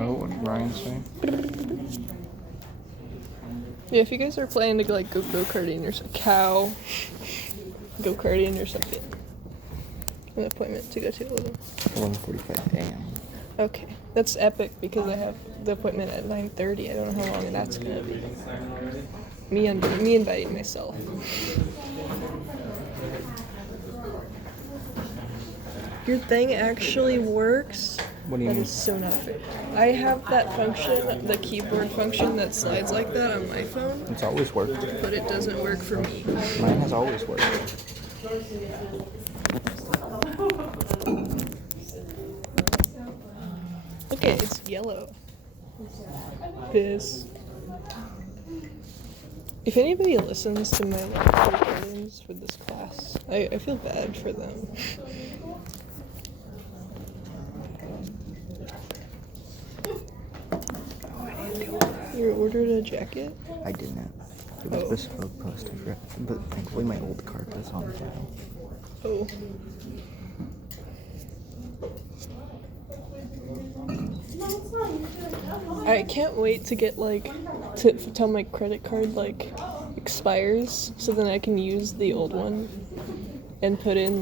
Oh, what did Ryan say? Yeah, if you guys are planning to like go-karting or go-karting or something. An appointment to go to 11:45 a.m. Okay, that's epic because I have the appointment at 9:30. I don't know how long that's gonna be. Me inviting myself. Your thing actually works. What do you That mean? is so not fair. I have that function, the keyboard function that slides like that on my phone, It's always worked. but it doesn't work for me. Mine has always worked. Okay, it's yellow. This. If anybody listens to my recordings for this class, I feel bad for them. You ordered a jacket? I didn't. It was bespoke post, I forgot. But thankfully my old card is on file. Oh. I can't wait to get till my credit card expires, so then I can use the old one and put in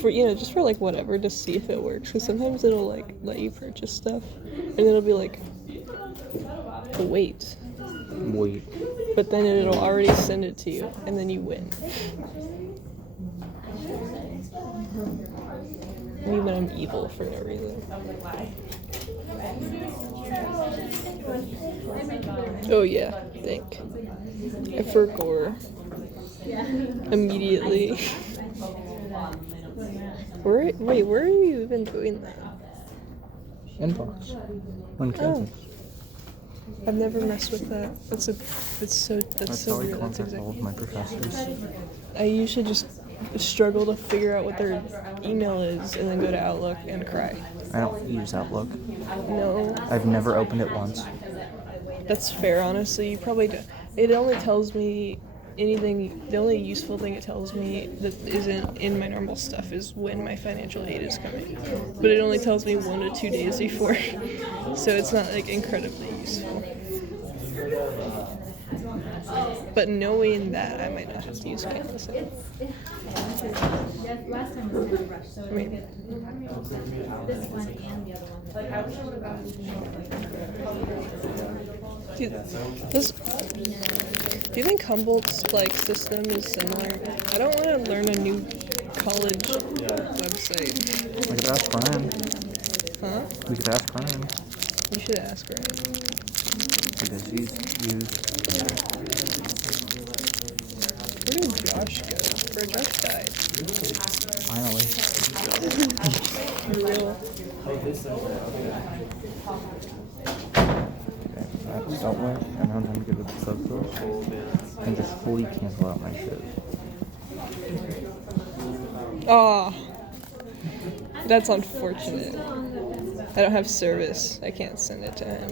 for just for whatever to see if it works. Because sometimes it'll let you purchase stuff, and it'll be wait. But then it'll already send it to you, and then you win. Even I'm evil for no reason. Oh yeah, think. I forgot. Immediately. Where are you even doing that? Inbox. On campus. I've never messed with that. That's so How I weird. That's contact all of my professors. I usually just struggle to figure out what their email is and then go to Outlook and cry. I don't use Outlook. No. I've never opened it once. That's fair, honestly. You probably do. It only tells me the only useful thing it tells me that isn't in my normal stuff is when my financial aid is coming. But it only tells me 1 to 2 days before. So it's not incredibly useful. But knowing that, I might not have to use Canvas. Last time was kind of rushed, so I mean, this one and the other one. Do you think Humboldt's system is similar? I don't want to learn a new college website. We could ask Ryan. Huh? We could ask Ryan. You should ask Ryan. Because he's used. Where did Josh go? Where Josh died? Finally. For real. Okay, that's dealt with. And now I'm going to go to the subgroup and just fully cancel out my shit. Aw. That's unfortunate. I don't have service. I can't send it to him.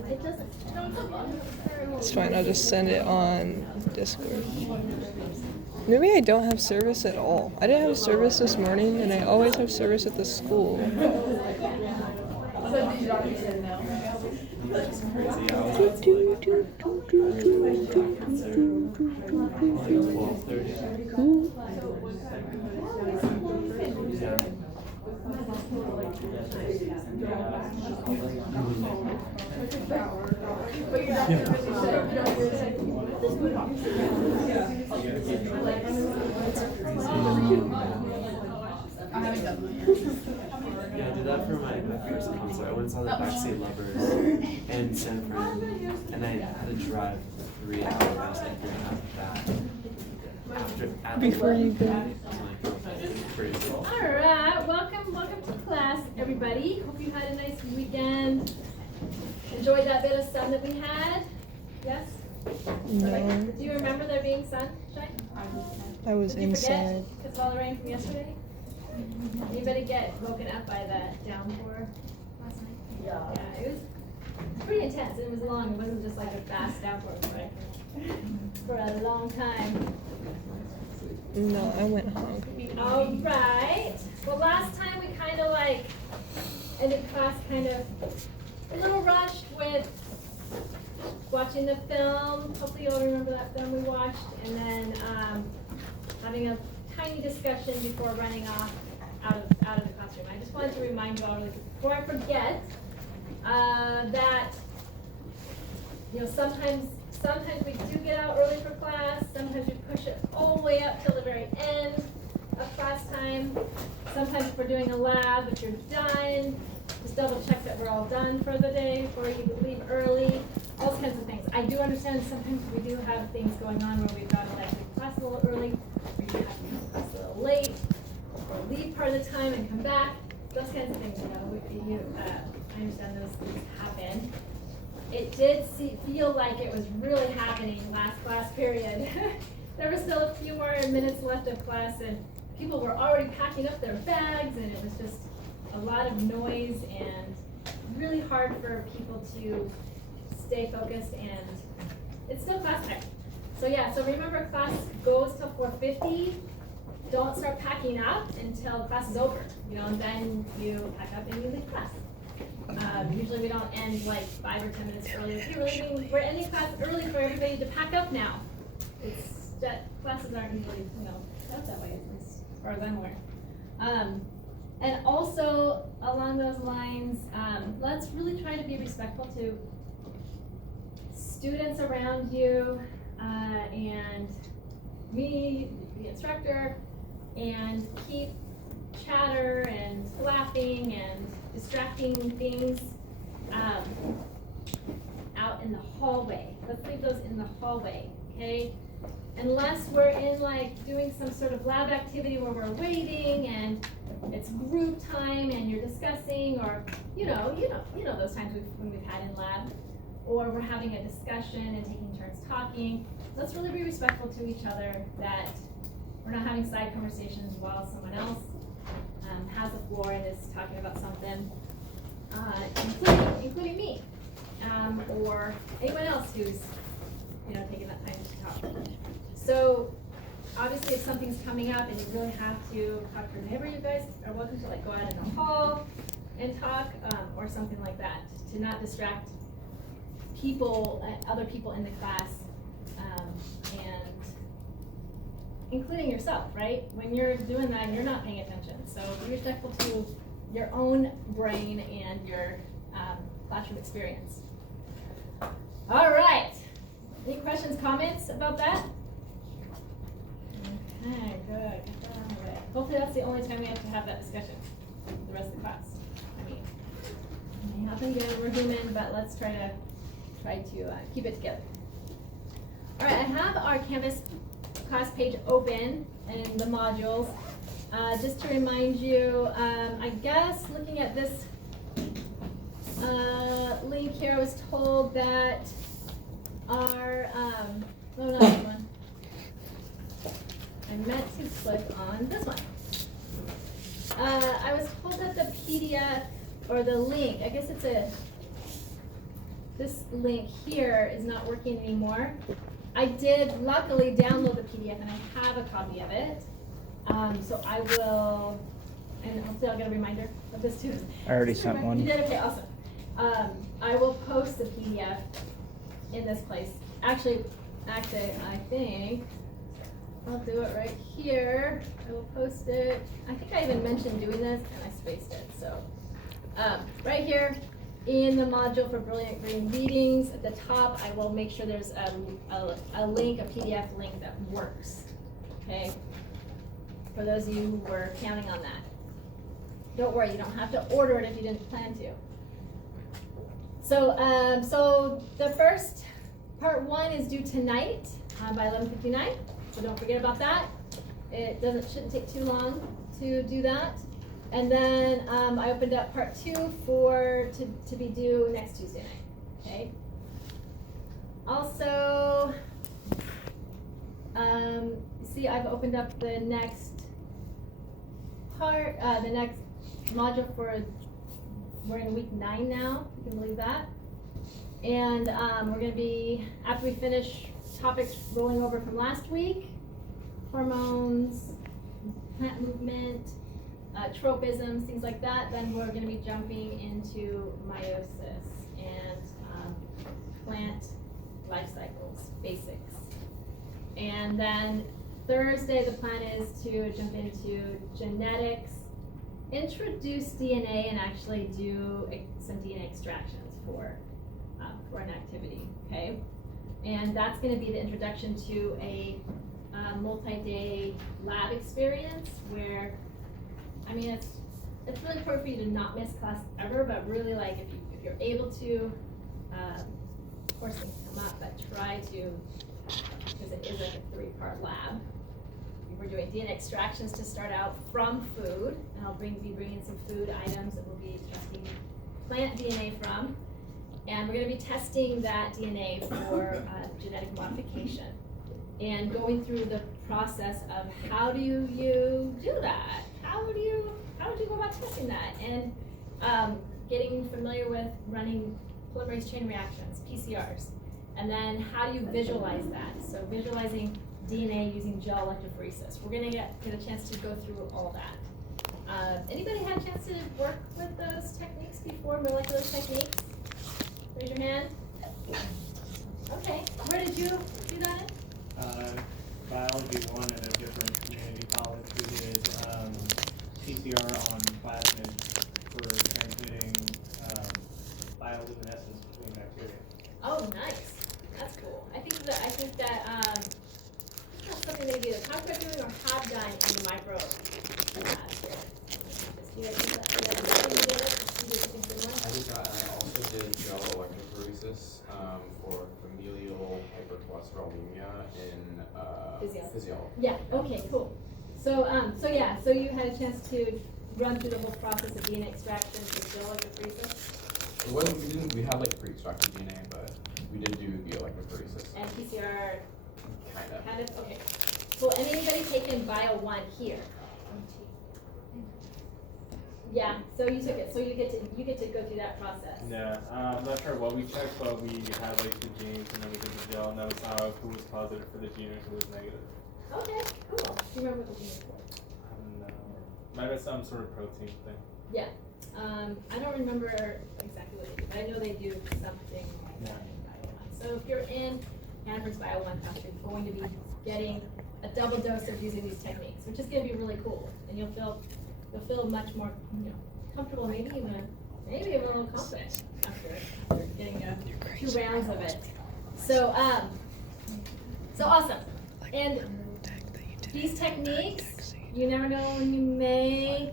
It's fine. I'll just send it on Discord. Maybe I don't have service at all. I didn't have service this morning, and I always have service at the school. Yeah, I did that for my first concert. I went and saw the Backseat Lovers in San Fran, and I had to drive 3 hours, like 3.5 back. Before you go. Crazy. Alright, welcome to class, everybody. Hope you had a nice weekend. Enjoyed that bit of sun that we had? Yes? No, Do you remember there being sunshine? I was Did you forget inside. because of all the rain from yesterday? Anybody get woken up by that downpour last night? Yeah, it was pretty intense. It was long. It wasn't just like a fast downpour, but for a long time. No, I went home. All right. Well, last time we kind of ended class kind of a little rushed, started watching the film. Hopefully you'll remember that film we watched, and then having a tiny discussion before running off out of the classroom. I just wanted to remind you all really before I forget that sometimes we do get out early for class. Sometimes we push it all the way up till the very end of class time. Sometimes if we're doing a lab, if you're done, just double check that we're all done for the day before you leave early. All kinds of things. I do understand sometimes we do have things going on where we've got to like leave class a little early, or you have to come to class a little late, or leave part of the time and come back. Those kinds of things, I understand those things happen. It did feel like it was really happening last class period. There were still a few more minutes left of class, and people were already packing up their bags, and it was just a lot of noise and really hard for people to stay focused, and it's still class time. So yeah, so remember class goes till 4:50. Don't start packing up until class is over, and then you pack up and you leave class. Usually we don't end like 5 or 10 minutes early. We're ending class early for everybody to pack up now. It's that classes aren't usually, set that way as far as I'm aware. And also along those lines, let's really try to be respectful to students around you and me, the instructor, and keep chatter and laughing and distracting things out in the hallway. Let's leave those in the hallway, okay? Unless we're in like doing some sort of lab activity where we're waiting and it's group time and you're discussing, or you know those times when we've had in lab, or we're having a discussion and taking turns talking. Let's really be respectful to each other, that we're not having side conversations while someone else has the floor and is talking about something, including me, or anyone else who's taking that time to talk. So obviously if something's coming up and you really have to talk to your neighbor, you guys are welcome to like go out in the hall and talk, or something like that, to not distract other people in the class, and including yourself, right? When you're doing that, you're not paying attention. So be respectful to your own brain and your classroom experience. All right. Any questions, comments about that? Okay, good. Hopefully that's the only time we have to have that discussion the rest of the class. I mean, it may happen again, we're human, but let's try to keep it together. All right, I have our Canvas class page open and the modules. Just to remind you, I guess looking at this link here, I was told that our, no, not this one. I meant to click on this one. I was told that the PDF, or the link, I guess this link here is not working anymore. I did luckily download the PDF and I have a copy of it. So I will, and hopefully I'll get a reminder of this too. I already sent one. You did? Okay, awesome. I will post the PDF in this place. Actually, I think I'll do it right here. I will post it. I think I even mentioned doing this and I spaced it. So right here in the module for Brilliant Green Readings, at the top, I will make sure there's a link, a PDF link that works. Okay. For those of you who were counting on that. Don't worry, you don't have to order it if you didn't plan to. So, so the first part 1 is due tonight by 11:59. So don't forget about that. It shouldn't take too long to do that. And then I opened up part 2 to be due next Tuesday night. Okay. Also, see, I've opened up the next part, the next module we're in week 9 now, you can believe that. And we're gonna be, after we finish topics rolling over from last week, hormones, plant movement, tropisms, things like that, then we're gonna be jumping into meiosis and And then Thursday, the plan is to jump into genetics, introduce DNA, and actually do some DNA extractions for an activity, okay? And that's gonna be the introduction to a multi-day lab experience where, I mean, it's really important for you to not miss class ever, but really like if you're able to, of course things come up, but try to, because it is like a 3-part lab. We're doing DNA extractions to start out from food, and I'll be bringing some food items that we'll be extracting plant DNA from. And we're going to be testing that DNA for genetic modification and going through the process of how do you do that? How would you go about testing that? And getting familiar with running polymerase chain reactions, PCRs. And then how do you visualize that? So visualizing DNA using gel electrophoresis. We're going to get a chance to go through all that. Anybody had a chance to work with those techniques before, molecular techniques? Raise your hand. Okay, where did you do that in? Biology 1 at a different community college. We did PCR on plasmids for transmitting bioluminescence between bacteria. Oh, nice. That's cool. I think that that's something they either talk about doing or have done in the micro labs here. Do you guys do that? You did it? You did something similar? I also did gel electrophoresis for familial hypercholesterolemia in physiology. Yeah, okay, cool. So you had a chance to run through the whole process of DNA extraction with gel electrophoresis? We had like pre-extracted DNA, but we did do the electrophoresis. And PCR? Kind of. Okay. Cool. And anybody taken Bio 1 here? Yeah, so you took it. So you get to go through that process. Yeah, I'm not sure what we checked, but we had like the genes and then we did the gel, and that was who was positive for the gene and who was negative. Okay, cool. Do you remember what the gene was? No. Might have some sort of protein thing. Yeah. I don't remember exactly what they do, but I know they do something like that in Bio 1. So if you're in Hanford's Bio 1 class, you're going to be getting a double dose of using these techniques, which is going to be really cool, and you'll feel much more, comfortable, maybe even a little confident after getting 2 rounds of it. So awesome. And these techniques, you never know when you may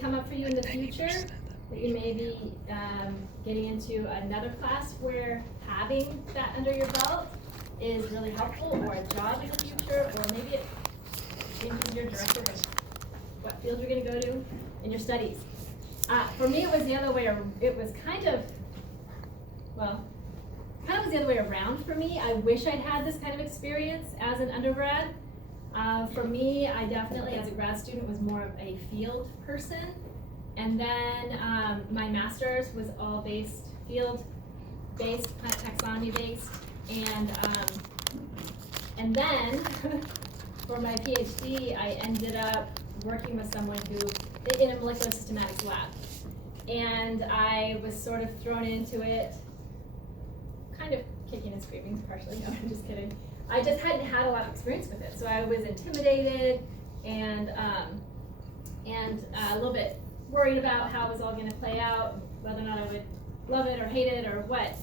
come up for you in the future, that you may be getting into another class where having that under your belt is really helpful, or a job in the future, or maybe it changes your direction of what field you're going to go to in your studies. For me, it was the other way around. It was kind of was the other way around for me. I wish I'd had this kind of experience as an undergrad. For me, I definitely, as a grad student, was more of a field person. And then my master's was all field-based, plant taxonomy-based. And then for my PhD, I ended up working with someone in a molecular systematics lab. And I was sort of thrown into it, kind of kicking and screaming, partially. No, I'm just kidding. I just hadn't had a lot of experience with it, so I was intimidated and a little bit worried about how it was all going to play out, whether or not I would love it or hate it or what.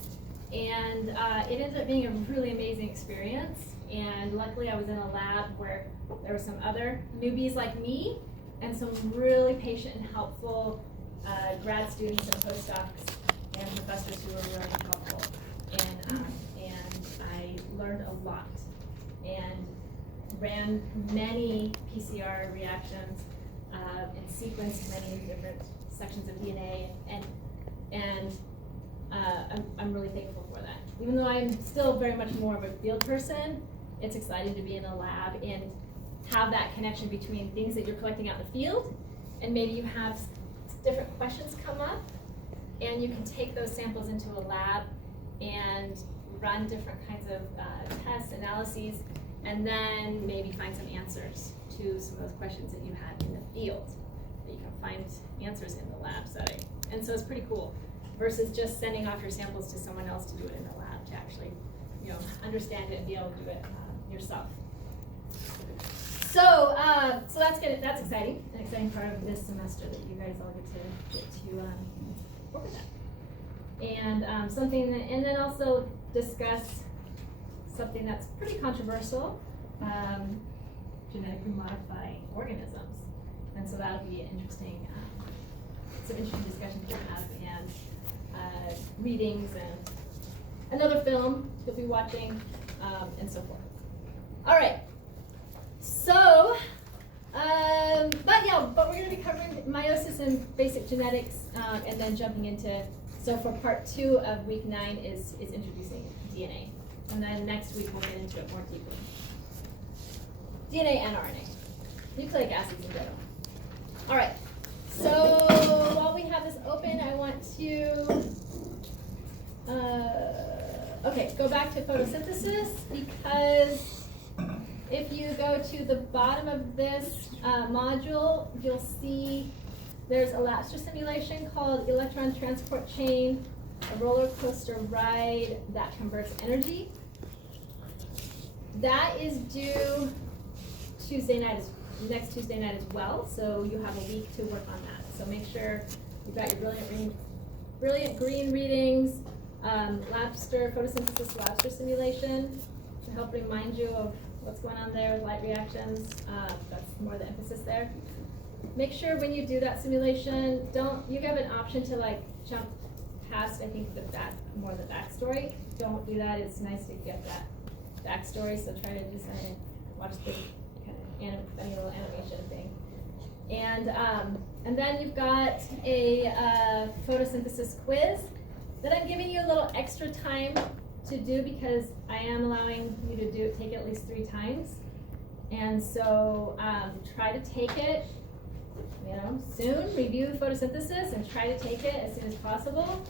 And it ended up being a really amazing experience. And luckily, I was in a lab where there were some other newbies like me, and some really patient and helpful grad students and postdocs and professors who were really helpful. And I learned a lot and ran many PCR reactions and sequenced many different sections of DNA, and I'm really thankful for that. Even though I'm still very much more of a field person, it's exciting to be in a lab and have that connection between things that you're collecting out in the field, and maybe you have different questions come up, and you can take those samples into a lab and run different kinds of tests, analyses, and then maybe find some answers to some of those questions that you had in the field, that you can find answers in the lab setting. And so it's pretty cool, versus just sending off your samples to someone else to do it in the lab, to actually understand it and be able to do it yourself. So that's good. That's exciting. An exciting part of this semester that you guys all get to work with that. And and then also discuss something that's pretty controversial, genetically modifying organisms. And so that'll be an interesting, some interesting discussion to have, and readings, and another film you'll be watching, and so forth. All right. So, but we're going to be covering meiosis and basic genetics, and then jumping into, so for part 2 of week 9 is introducing DNA. And then next week we'll get into it more deeply. DNA and RNA, nucleic acids in general. All right, so while we have this open, I want to, go back to photosynthesis, because if you go to the bottom of this module, you'll see there's a Lapster simulation called Electron Transport Chain, a roller coaster ride that converts energy. That is due next Tuesday night as well, so you have a week to work on that. So make sure you've got your brilliant green readings, Lapster, photosynthesis Lapster simulation to help remind you of what's going on there with light reactions. That's more the emphasis there. Make sure when you do that simulation, you have an option to like jump past, I think, the backstory. Don't do that. It's nice to get that backstory, so try to just watch the kind of funny little animation thing. And then you've got a photosynthesis quiz that I'm giving you a little extra time to do, because I am allowing you to take it at least 3 times. And so try to take it, soon. Review photosynthesis and try to take it as soon as possible.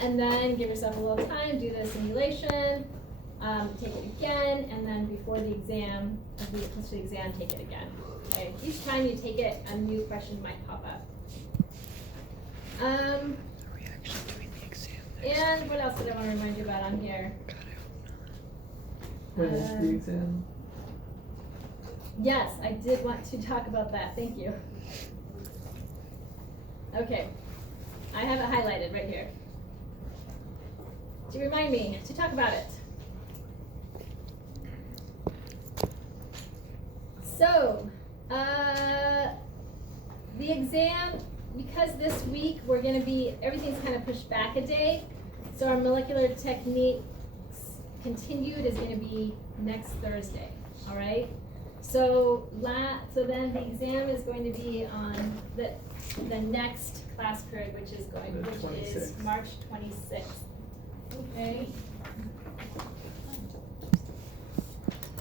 And then give yourself a little time, do the simulation, take it again, and then before the exam, as we get close to the exam, take it again. Okay? Each time you take it, a new question might pop up. Are we actually doing the exam next And what else did I want to remind you about on here? God, I hope not. When is the exam? Yes, I did want to talk about that. Thank you. Okay, I have it highlighted right here. To remind me to talk about it. So, the exam, because this week everything's kind of pushed back a day, so our molecular techniques continued is going to be next Thursday, all right? So then the exam is going to be on the next class period, which is March 26th. Okay.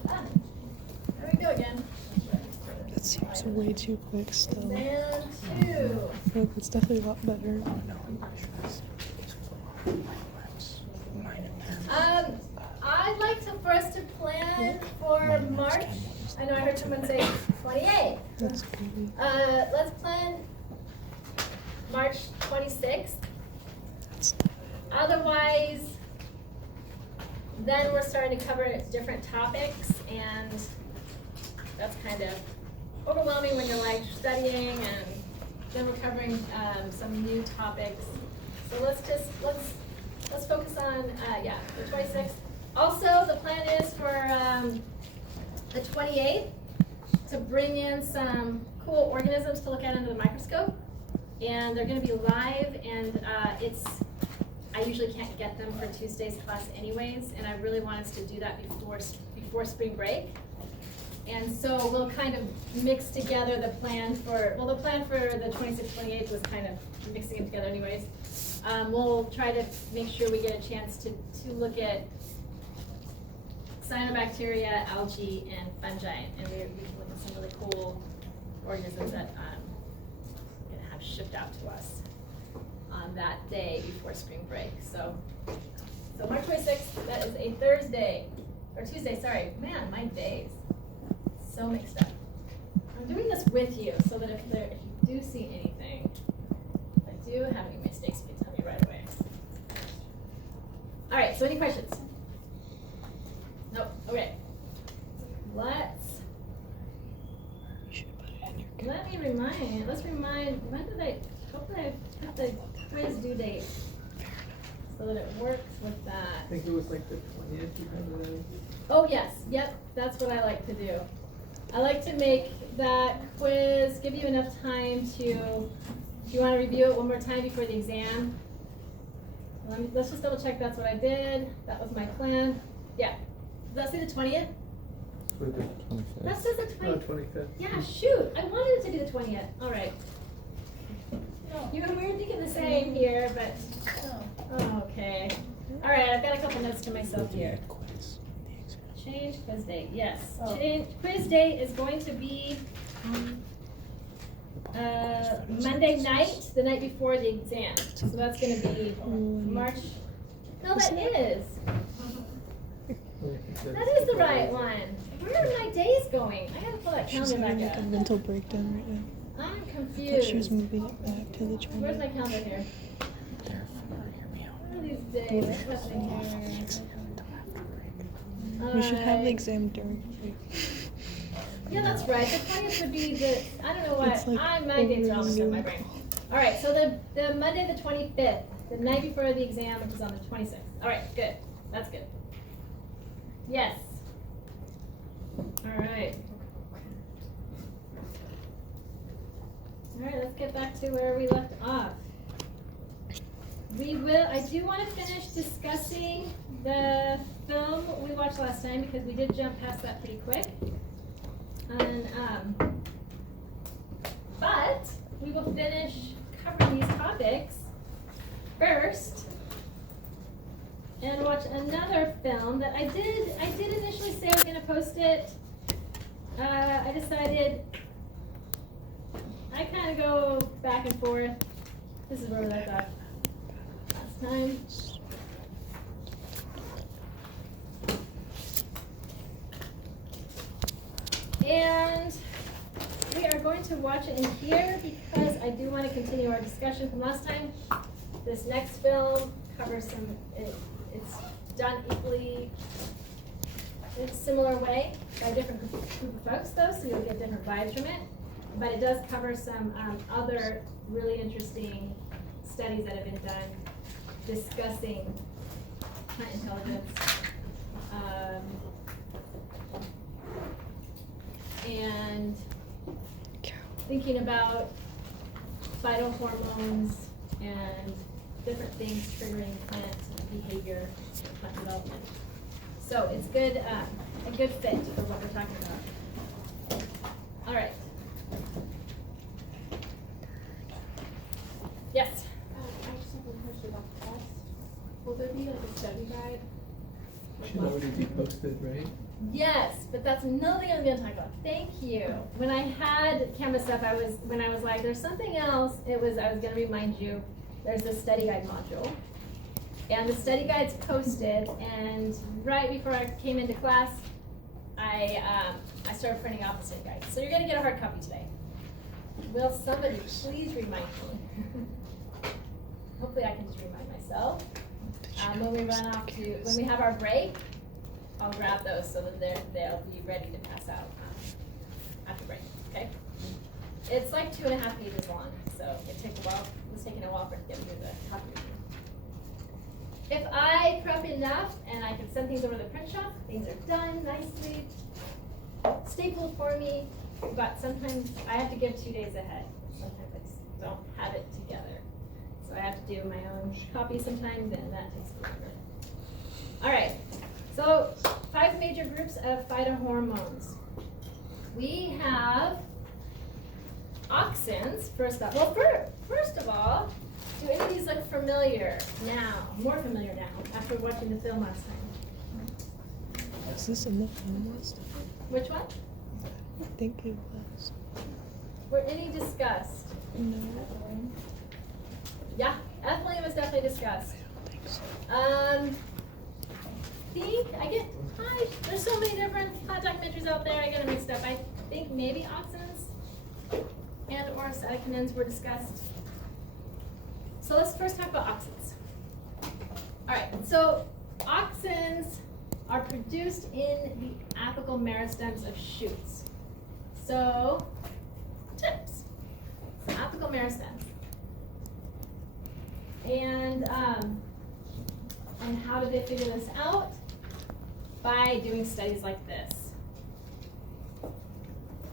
There we go again. That seems way too quick still. Exam 2. I feel like it's definitely a lot better. I'd like for us to plan for March. I know I heard someone say 28. That's crazy. Let's plan March 26th. Otherwise, then we're starting to cover different topics, and that's kind of overwhelming when you're like studying, and then we're covering some new topics. So let's focus on the 26th. Also, the plan is for the 28th to bring in some cool organisms to look at under the microscope, and they're going to be live, and I usually can't get them for Tuesday's class anyways, and I really want us to do that before spring break. And so we'll kind of mix together the plan for the 26th, 28th was kind of mixing it together anyways. We'll try to make sure we get a chance to look at cyanobacteria, algae, and fungi, and we can look at some really cool organisms that are going to have shipped out to us on that day before spring break. So March 26th, that is a Thursday, or Tuesday, sorry. Man, my days, so mixed up. I'm doing this with you so that if you do see anything, if I do have any mistakes, you can tell me right away. All right, so any questions? Nope, okay. Let's let's remind, hopefully I put the quiz due date so that it works with that. I think it was like the 20th you had it. Oh, yes, yep, that's what I like to do. I like to make that quiz, give you enough time to, if you want to review it one more time before the exam. Let's just double check that's what I did. That was my plan. Yeah. Does that say the 20th? That says the 20th. 25th. Yeah, shoot. I wanted it to be the 20th. All right. You know, we were thinking the same here, but. Oh, okay. All right, I've got a couple notes to myself here. Change quiz date. Yes. Change quiz date is going to be Monday night, the night before the exam. So that's going to be March. No, that is. That is the right one. Where are my days going? I gotta pull that She's calendar having back like a up. mental breakdown right now. I'm I thought confused. she was moving it back to the 20th. Where's my calendar here? What are these days? What's happening here? We should have the Alright. exam during break. Yeah, that's right. The 20th would be the, I don't know what, It's like my dates are all mixed up in my over- brain. Alright, so the Monday the 25th, the night before the exam, which is on the 26th. Alright, good. That's good. Yes. Alright. Alright, let's get back to where we left off. I do want to finish discussing the film we watched last time because we did jump past that pretty quick. And, but we will finish covering these topics first and watch another film that I did initially say I was going to post it. I decided I kind of go back and forth. This is where we left off last time. And we are going to watch it in here because I do want to continue our discussion from last time. This next film covers it's done equally in a similar way by a different group of folks though, so you'll get different vibes from it. But it does cover some other really interesting studies that have been done discussing plant intelligence. And thinking about phytohormones and different things triggering plant behavior, plant development. So it's good, a good fit for what we're talking about. All right. Yes. I just have a question about the test. Will there be like a study guide? Should already be posted, right? Yes, but that's another thing I was going to talk about. Thank you. When I had Canvas stuff, when I was like, there's something else, I was going to remind you, there's this study guide module. And the study guide's posted, and right before I came into class, I started printing off the study guide. So you're going to get a hard copy today. Will somebody please remind me? Hopefully I can just remind myself. When we have our break, I'll grab those so that they'll be ready to pass out after break, okay? It's like 2.5 pages long, so it was taking a while for it to get through the copy. If I prep enough and I can send things over to the print shop, things are done nicely, stapled for me, but sometimes I have to give 2 days ahead. Sometimes I just don't have it together. So I have to do my own copy sometimes, and that takes longer. All right, so 5 major groups of phytohormones. We have auxins, first off. Well, first of all, do any of these look familiar now, more familiar now, after watching the film last time? Is this in the film last time? Which one? I think it was. Were any discussed? No. Yeah, ethylene was definitely discussed. I don't think so. There's so many different hot documentaries out there, I get them mixed up. I think maybe auxins and or cytokinins were discussed. So let's first talk about auxins. All right, so auxins are produced in the apical meristems of shoots. So, apical meristems. And how did they figure this out? By doing studies like this.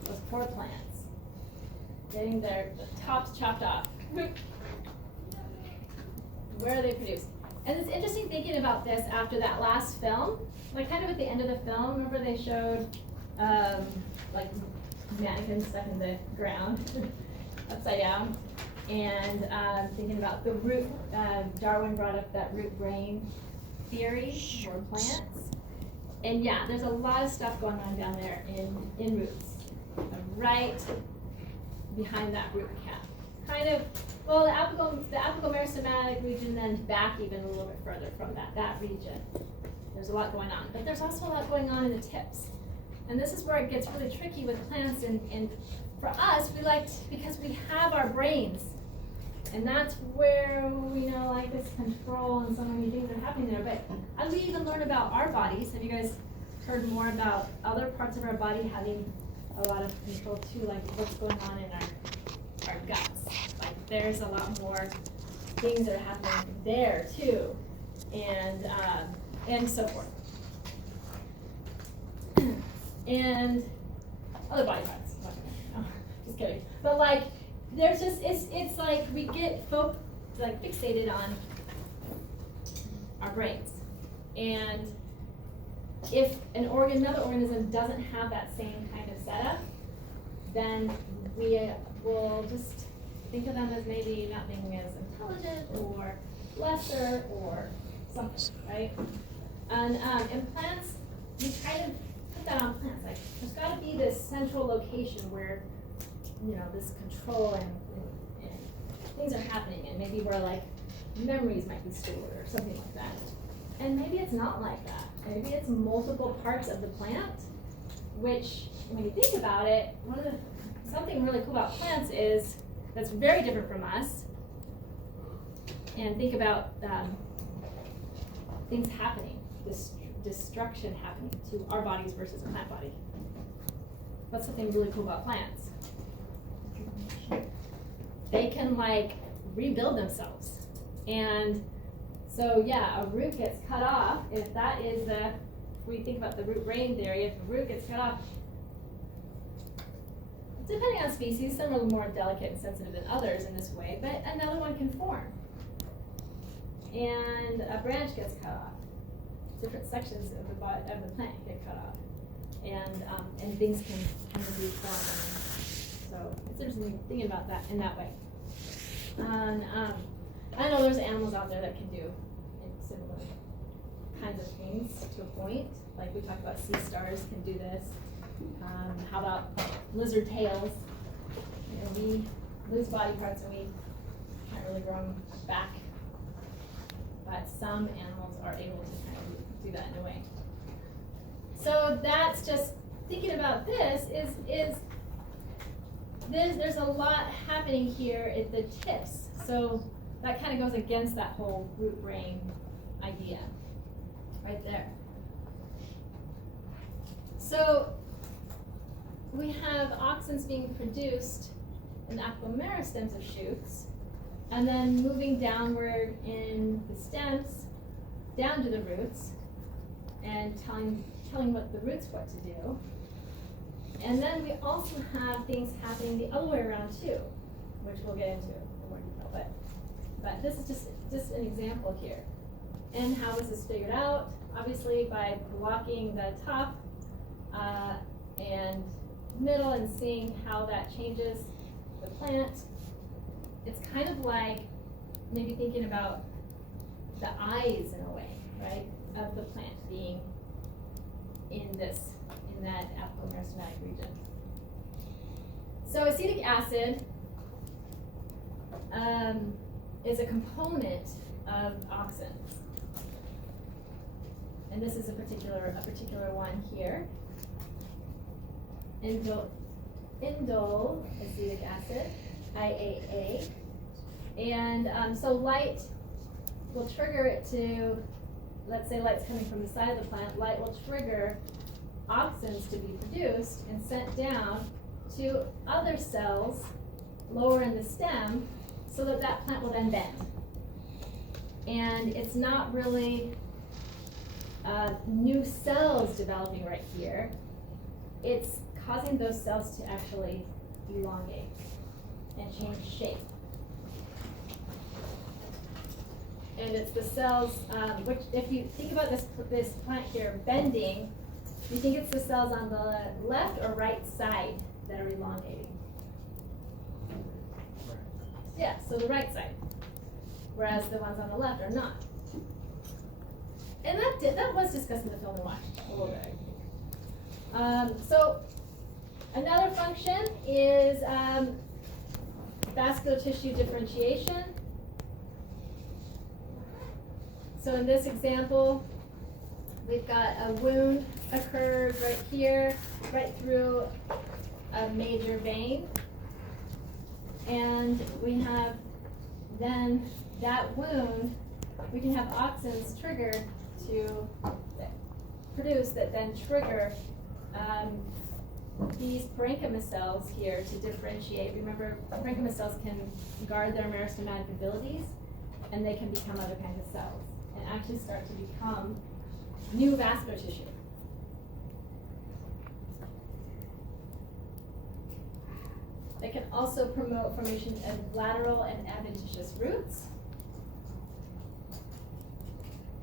Those poor plants. Getting the tops chopped off. Where are they produced? And it's interesting thinking about this after that last film. Like kind of at the end of the film, remember they showed like mannequins stuck in the ground, upside down. And thinking about the root, Darwin brought up that root brain theory for plants. And yeah, there's a lot of stuff going on down there in roots, right behind that root cap. Kind of, well, the apical meristematic region, then back even a little bit further from that region. There's a lot going on, but there's also a lot going on in the tips. And this is where it gets really tricky with plants. And for us, because we have our brains, and that's where we know like this control and so many things are happening there. But as we even learn about our bodies, have you guys heard more about other parts of our body having a lot of control too, like what's going on in our guts? Like there's a lot more things that are happening there too, and so forth. And other body parts. No, just kidding. But like, there's just it's like we get fixated on our brains, and if another organism doesn't have that same kind of setup, then we will just think of them as maybe not being as intelligent or lesser or something, right? And plants, we try to put that on plants. Like there's got to be this central location where, you know, this control and things are happening, and maybe where like memories might be stored or something like that. And maybe it's not like that. Maybe it's multiple parts of the plant, which when you think about it, something really cool about plants is that's very different from us. And think about things happening, this destruction happening to our bodies versus a plant body. What's something really cool about plants? They can like rebuild themselves. And so yeah, a root gets cut off. If that is we think about the root brain theory, if a root gets cut off, depending on species, some are more delicate and sensitive than others in this way, but another one can form. And a branch gets cut off. Different sections of the plant get cut off. And things can kind of reform. So it's interesting thinking about that in that way. And I know there's animals out there that can do similar kinds of things to a point. Like we talked about, sea stars can do this. How about lizard tails? You know, we lose body parts and we can't really grow them back. But some animals are able to kind of do that in a way. So that's just thinking about this is there's a lot happening here at the tips. So that kind of goes against that whole root brain idea right there. So we have auxins being produced in the apical meristems of shoots, and then moving downward in the stems down to the roots and telling what the roots what to do. And then we also have things happening the other way around too, which we'll get into in more detail. But this is just an example here. And how this is figured out, obviously by blocking the top and middle and seeing how that changes the plant. It's kind of like maybe thinking about the eyes in a way, right, of the plant being in that apical meristematic region. So acetic acid is a component of auxins. And this is a particular one here. Indole acetic acid, IAA. And so light will trigger it to, let's say light's coming from the side of the plant, light will trigger auxins to be produced and sent down to other cells lower in the stem so that that plant will then bend. And it's not really new cells developing right here. It's causing those cells to actually elongate and change shape. And it's the cells, which if you think about this plant here bending, do you think it's the cells on the left or right side that are elongating? Yeah, so the right side, whereas the ones on the left are not. And that was discussed in the film we watched a little bit. So another function is vascular tissue differentiation. So in this example, we've got a wound occurs right here, right through a major vein. And we have then that wound, we can have auxins triggered to produce that then trigger these parenchyma cells here to differentiate. Remember, parenchyma cells can guard their meristematic abilities, and they can become other kinds of cells and actually start to become new vascular tissue. They can also promote formation of lateral and adventitious roots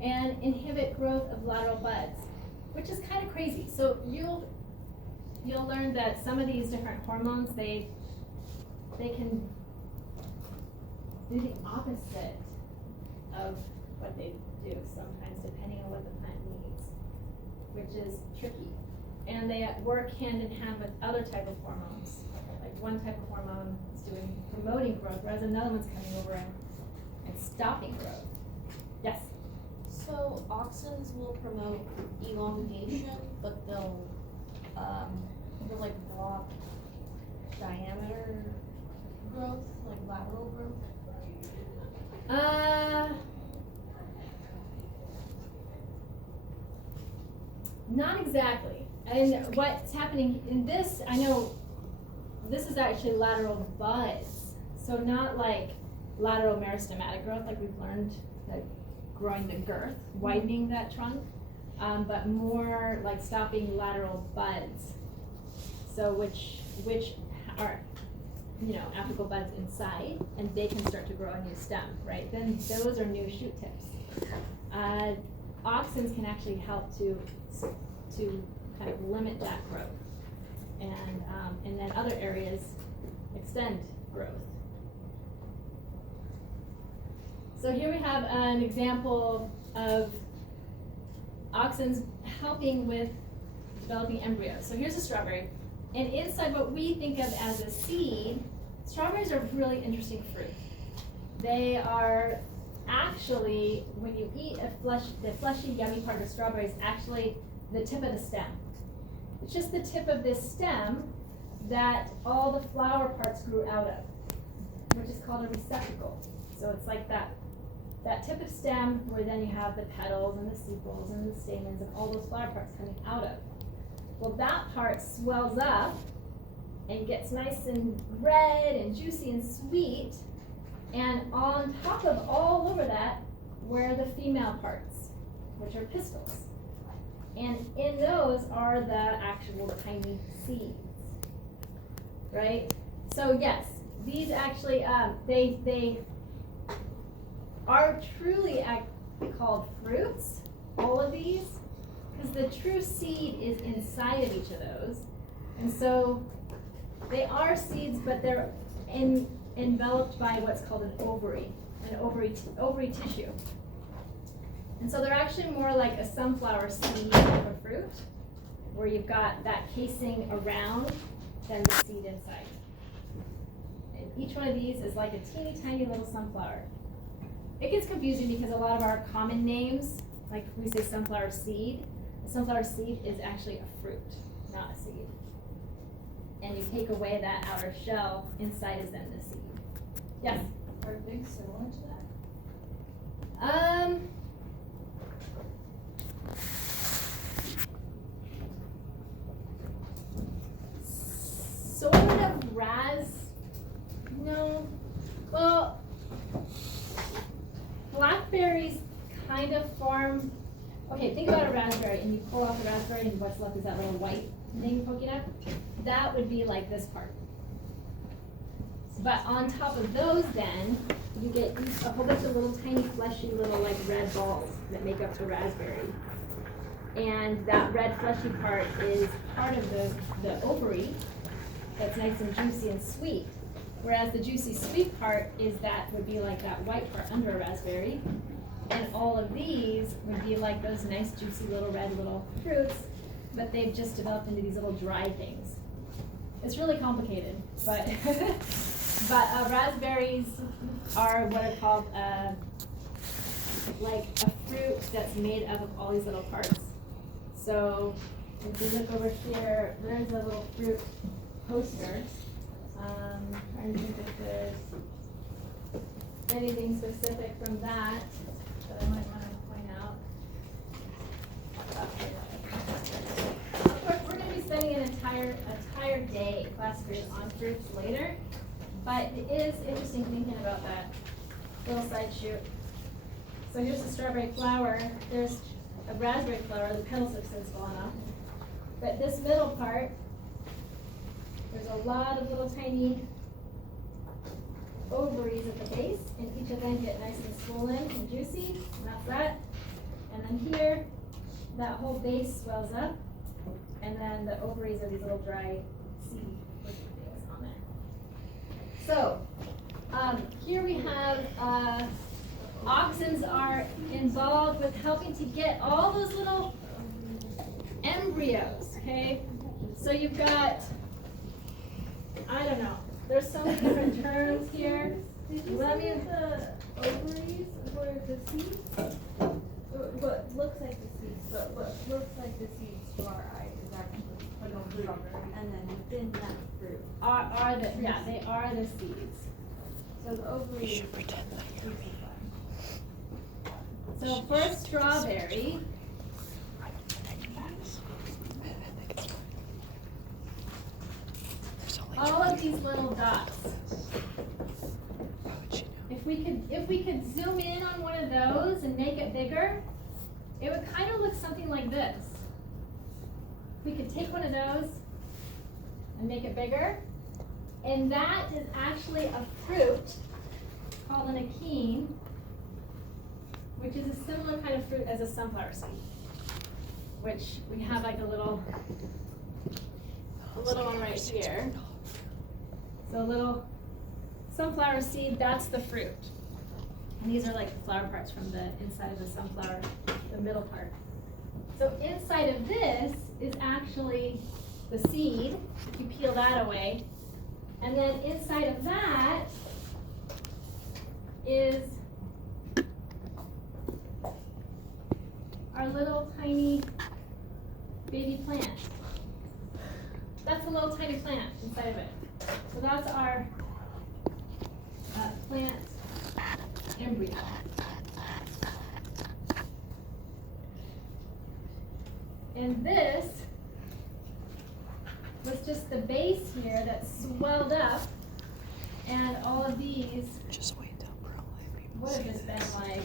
and inhibit growth of lateral buds, which is kind of crazy. So you'll learn that some of these different hormones, they can do the opposite of what they do sometimes, depending on what the plant needs, which is tricky. And they work hand in hand with other type of hormones. Like one type of hormone is promoting growth, whereas another one's coming over and stopping growth. Yes? So auxins will promote elongation, but they'll like block diameter growth, like lateral growth. Not exactly. And what's happening in this, I know this is actually lateral buds. So not like lateral meristematic growth like we've learned, like growing the girth, widening that trunk, but more like stopping lateral buds. So which are, apical buds inside, and they can start to grow a new stem, right? Then those are new shoot tips. Auxins can actually help to kind of limit that growth, and then other areas extend growth. So here we have an example of auxins helping with developing embryos. So here's a strawberry, and inside what we think of as a seed, strawberries are really interesting fruit. They are actually, when you eat the fleshy, yummy part of the strawberry is actually the tip of the stem. It's just the tip of this stem that all the flower parts grew out of, which is called a receptacle. So it's like that tip of stem where then you have the petals and the sepals and the stamens and all those flower parts coming out of. Well, that part swells up and gets nice and red and juicy and sweet, and on top of all over that were the female parts, which are pistils. And in those are the actual tiny seeds, right? So yes, these actually, they are truly called fruits, all of these, because the true seed is inside of each of those. And so they are seeds, but they're enveloped by what's called an ovary tissue. And so they're actually more like a sunflower seed of a fruit, where you've got that casing around than the seed inside. And each one of these is like a teeny tiny little sunflower. It gets confusing because a lot of our common names, like we say sunflower seed, a sunflower seed is actually a fruit, not a seed. And you take away that outer shell, inside is then the seed. Yes? Are they similar to that? Sort of kind of form, okay, think about a raspberry and you pull off the raspberry and what's left is that little white thing poking up. That would be like this part. But on top of those then, you get a whole bunch of little tiny fleshy little like red balls that make up the raspberry. And that red fleshy part is part of the ovary that's nice and juicy and sweet. Whereas the juicy sweet part would be like that white part under a raspberry. And all of these would be like those nice juicy little red little fruits, but they've just developed into these little dry things. It's really complicated, but raspberries are what are called like a fruit that's made up of all these little parts. So if you look over here, there's a little fruit poster. Trying to think if there's anything specific from that I might want to point out. Of course, we're going to be spending an entire day class period on fruits later, but it is interesting thinking about that little side shoot. So here's the strawberry flower. There's a raspberry flower. The petals have since fallen off. But this middle part, there's a lot of little tiny ovaries at the base, and each of them get nice and swollen and juicy, and that's that. And then here, that whole base swells up, and then the ovaries are these little dry seed things on there. So, here we have auxins are involved with helping to get all those little embryos, okay? So you've got, I don't know, there's so many different terms here. Did you Let say me- the ovaries were the seeds? What looks like the seeds, but what looks like the seeds to our eyes is actually an ovary, and then within that fruit. They are the seeds. So the ovaries. So for a strawberry, all of these little dots. If we could zoom in on one of those and make it bigger, it would kind of look something like this. We could take one of those and make it bigger, and that is actually a fruit called an akene, which is a similar kind of fruit as a sunflower seed, which we have like a little one right here. So a little sunflower seed, that's the fruit. And these are like the flower parts from the inside of the sunflower, the middle part. So inside of this is actually the seed, if you peel that away. And then inside of that is our little tiny baby plant. That's a little tiny plant inside of it. So that's our plant embryo. And this was just the base here that swelled up, and all of these would have just been like,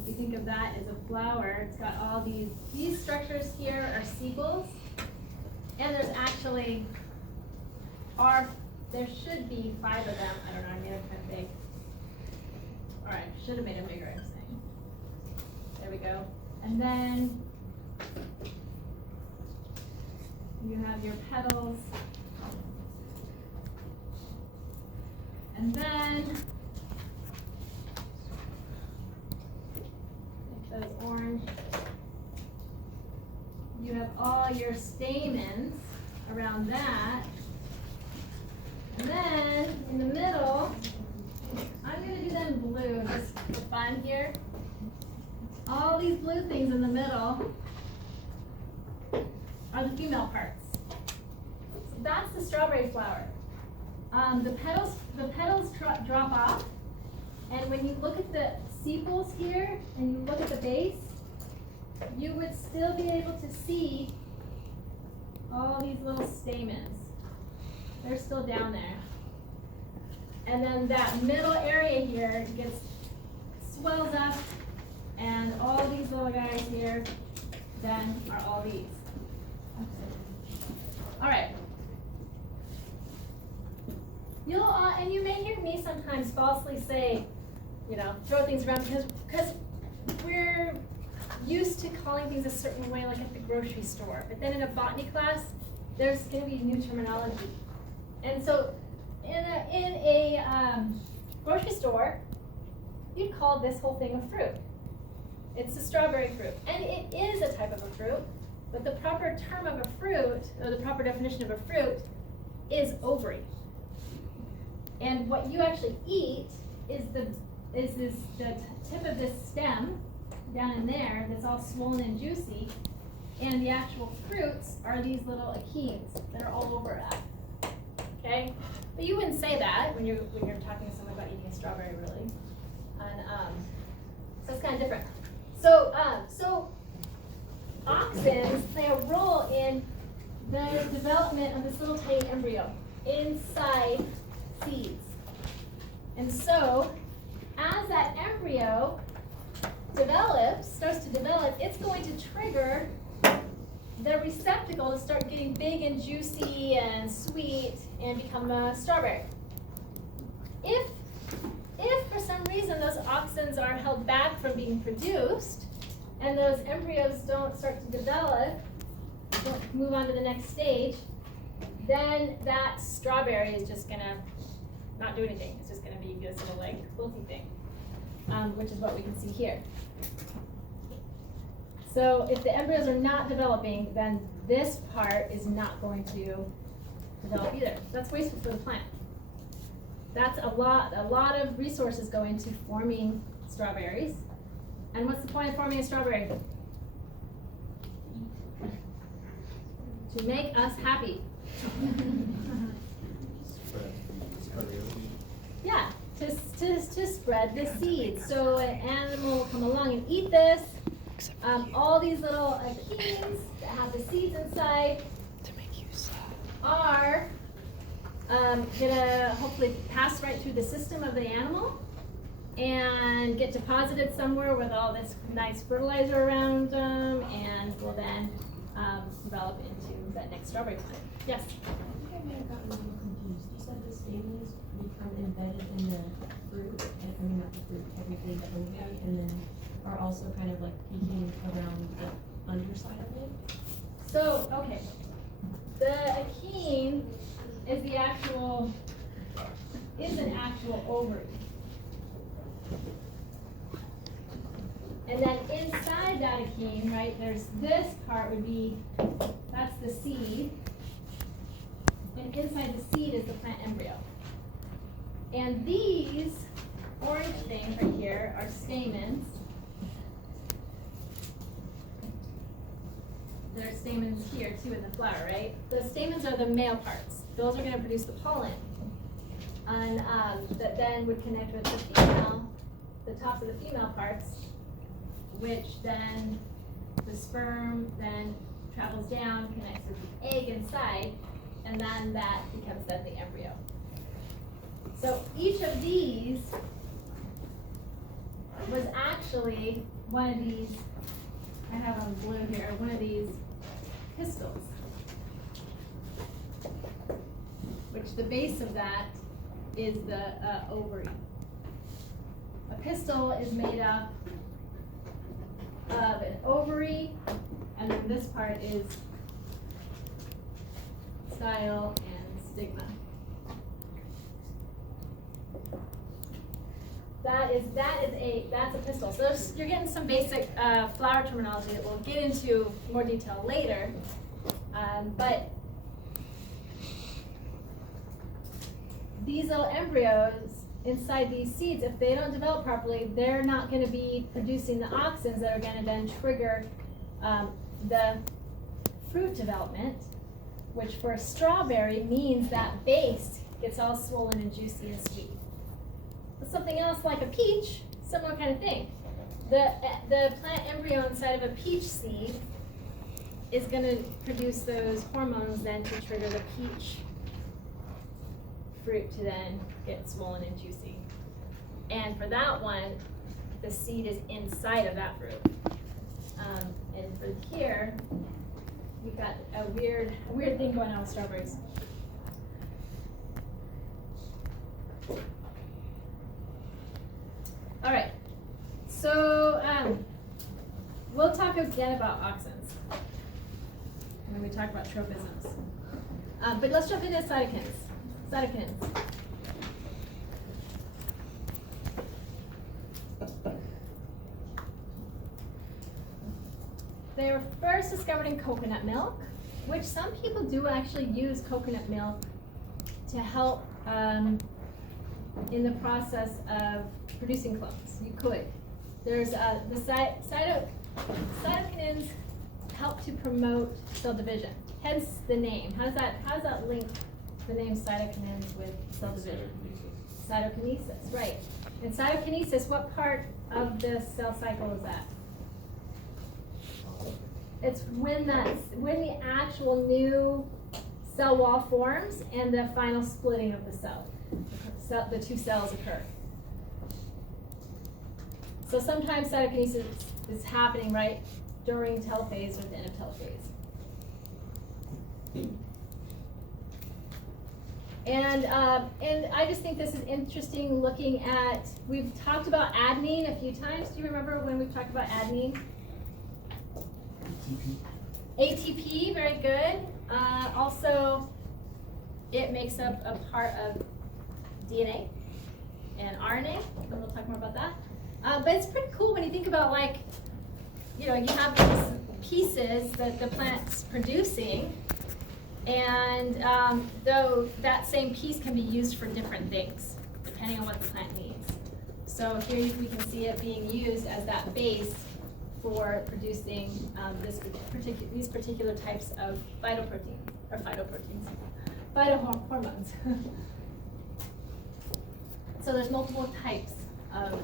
if you think of that as a flower, it's got all these structures here are sepals, and there's actually there should be 5 of them. I don't know, I made them kind of big. All right, should have made them bigger, I'm saying. There we go. And then you have your petals. And then, make those orange. You have all your stamens around that. And then, in the middle, I'm going to do them blue just for fun here. All these blue things in the middle are the female parts. So that's the strawberry flower. The petals drop off, and when you look at the sepals here and you look at the base, you would still be able to see all these little stamens. They're still down there. And then that middle area here gets swells up, and all these little guys here then are all these. All right. And you may hear me sometimes falsely say, throw things around because we're used to calling things a certain way, like at the grocery store. But then in a botany class, there's going to be new terminology. And so in a grocery store, you'd call this whole thing a fruit. It's a strawberry fruit. And it is a type of a fruit, but the proper term of a fruit, or the proper definition of a fruit, is ovary. And what you actually eat is the tip of this stem down in there that's all swollen and juicy, and the actual fruits are these little achenes that are all over that. Okay, but you wouldn't say that when you're talking to someone about eating a strawberry, really. And so it's kind of different. So auxins play a role in the development of this little tiny embryo inside seeds. And so, as that embryo starts to develop, it's going to trigger the receptacle to start getting big and juicy and sweet and become a strawberry. If for some reason those auxins are held back from being produced, and those embryos don't start to develop, don't move on to the next stage, then that strawberry is just gonna not do anything. It's just gonna be this little like quilty thing, which is what we can see here. So if the embryos are not developing, then this part is not going to develop either. That's wasteful for the plant. That's a lot of resources go into forming strawberries. And what's the point of forming a strawberry? To make us happy. Yeah, to spread the seeds. So an animal will come along and eat this. All these little achenes that have the seeds inside are gonna hopefully pass right through the system of the animal and get deposited somewhere with all this nice fertilizer around them, and will then develop into that next strawberry plant. Yes? I think I may have gotten a little confused. You said the stamens become embedded in the fruit, not the fruit, technically the ovary, and then are also kind of like peeking around the underside of it? So, okay. The achene is an actual ovary. And then inside that achene, right, there's this part that's the seed. And inside the seed is the plant embryo. And these orange things right here are stamens. There's stamens here too in the flower, right? The stamens are the male parts. Those are going to produce the pollen. And that then would connect with the tops of the female parts, which then the sperm then travels down, connects with the egg inside, and then that becomes then the embryo. So each of these was actually one of these, I have on blue here, one of these pistils, which the base of that is the ovary. A pistil is made up of an ovary, and then this part is style and stigma. That's a pistil. So you're getting some basic flower terminology that we'll get into more detail later. But these little embryos inside these seeds, if they don't develop properly, they're not going to be producing the auxins that are going to then trigger the fruit development, which for a strawberry means that base gets all swollen and juicy and sweet. But something else like a peach, similar kind of thing. The plant embryo inside of a peach seed is going to produce those hormones then to trigger the peach fruit to then get swollen and juicy. And for that one, the seed is inside of that fruit. And for here, we've got a weird thing going on with strawberries. All right, so we'll talk again about auxins when we talk about tropisms. But let's jump into cytokines. Cytokines. They were first discovered in coconut milk, which some people do actually use coconut milk to help in the process of producing clones. You could. There's the cytokinins help to promote cell division, hence the name. How does that link the name cytokinins with cell division? Cytokinesis, right. And cytokinesis, what part of the cell cycle is that? It's when the actual new cell wall forms and the final splitting of the cell. The two cells occur. So sometimes cytokinesis is happening right during telophase or the end of telophase. And I just think this is interesting looking at, we've talked about adenine a few times. Do you remember when we talked about adenine? ATP, very good. Also, it makes up a part of DNA and RNA, and we'll talk more about that. But it's pretty cool when you think about, like, you know, you have these pieces that the plant's producing, and though that same piece can be used for different things, depending on what the plant needs. So here we can see it being used as that base for producing these particular types of phytoproteins, or phytohormones. So there's multiple types of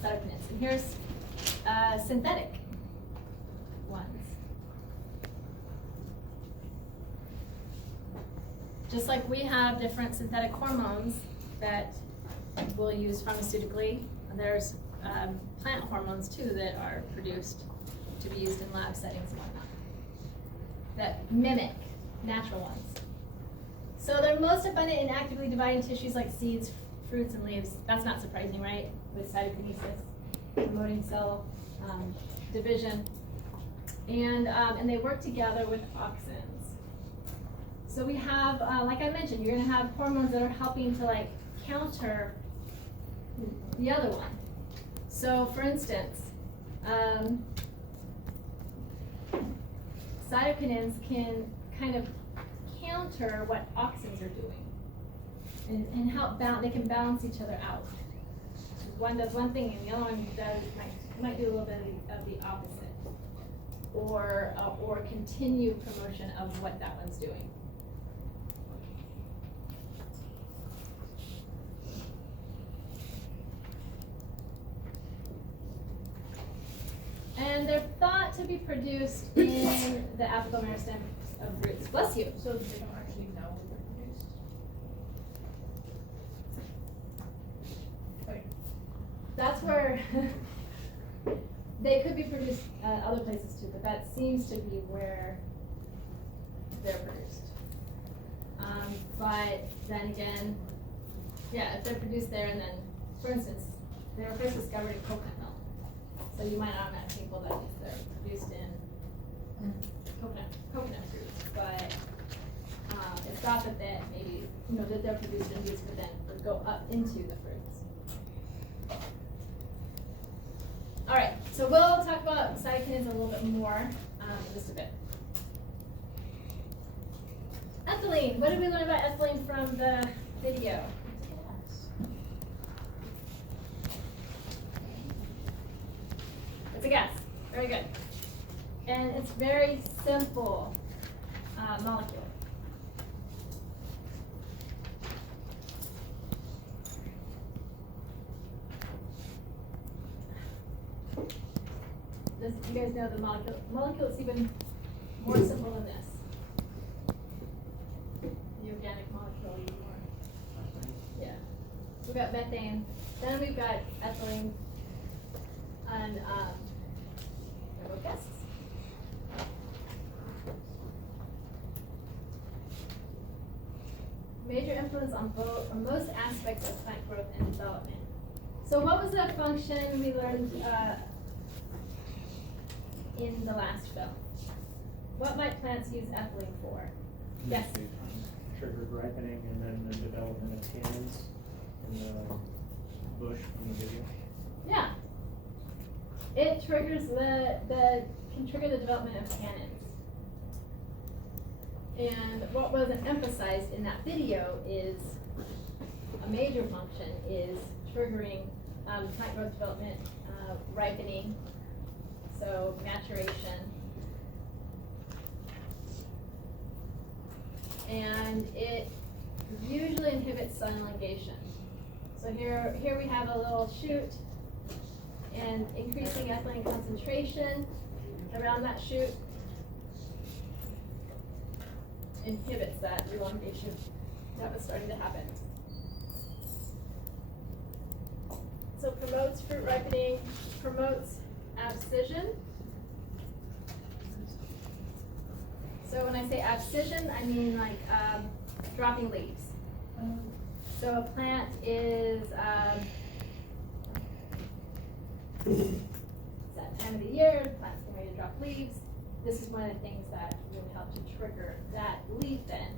cytokinins. And here's synthetic ones. Just like we have different synthetic hormones that we'll use pharmaceutically, there's plant hormones too that are produced to be used in lab settings and whatnot that mimic natural ones. So they're most abundant in actively dividing tissues like seeds, fruits, and leaves. That's not surprising, right? With cytokinesis, promoting cell division, and they work together with auxins. So we have, like I mentioned, you're going to have hormones that are helping to like counter the other one. So, for instance, cytokinins can kind of counter what auxins are doing, and help balance. They can balance each other out. One does one thing, and the other one might do a little bit of the opposite, or continue promotion of what that one's doing. And they're thought to be produced in the apical meristem of roots. Bless you. So they don't actually know what they're produced? That's where they could be produced other places too, but that seems to be where they're produced. But then again, yeah, if they're produced there, and then, for instance, they were first discovered in coconut milk. So you might not automatically think, well, that means they're produced in coconut fruits, but it's thought that maybe, you know, that they're produced in these, but then would go up into the fruits. All right, so we'll talk about cytokinins a little bit more in just a bit. Ethylene. What did we learn about ethylene from the video? It's a gas. Very good. And it's very simple molecule. You guys know the molecule. Molecule is even more simple than this. The organic molecule is more. Yeah. We've got methane. Then we've got ethylene. on remote guests. Major influence on most aspects of plant growth and development. So what was the function we learned in the last film? What might plants use ethylene for? Yes? Triggered ripening and then the development of tannins in the bush from the video. Yeah. It triggers can trigger the development of tannins. And what wasn't emphasized in that video is a major function is triggering plant growth development, ripening, so maturation. And it usually inhibits sun ligation. So here we have a little shoot, and increasing ethylene concentration around that shoot inhibits that elongation that was starting to happen. So promotes fruit ripening, promotes abscission. So when I say abscission, I mean like dropping leaves. So a plant is it's that time of the year, the plant's getting ready to drop leaves. This is one of the things that would help to trigger that leaf then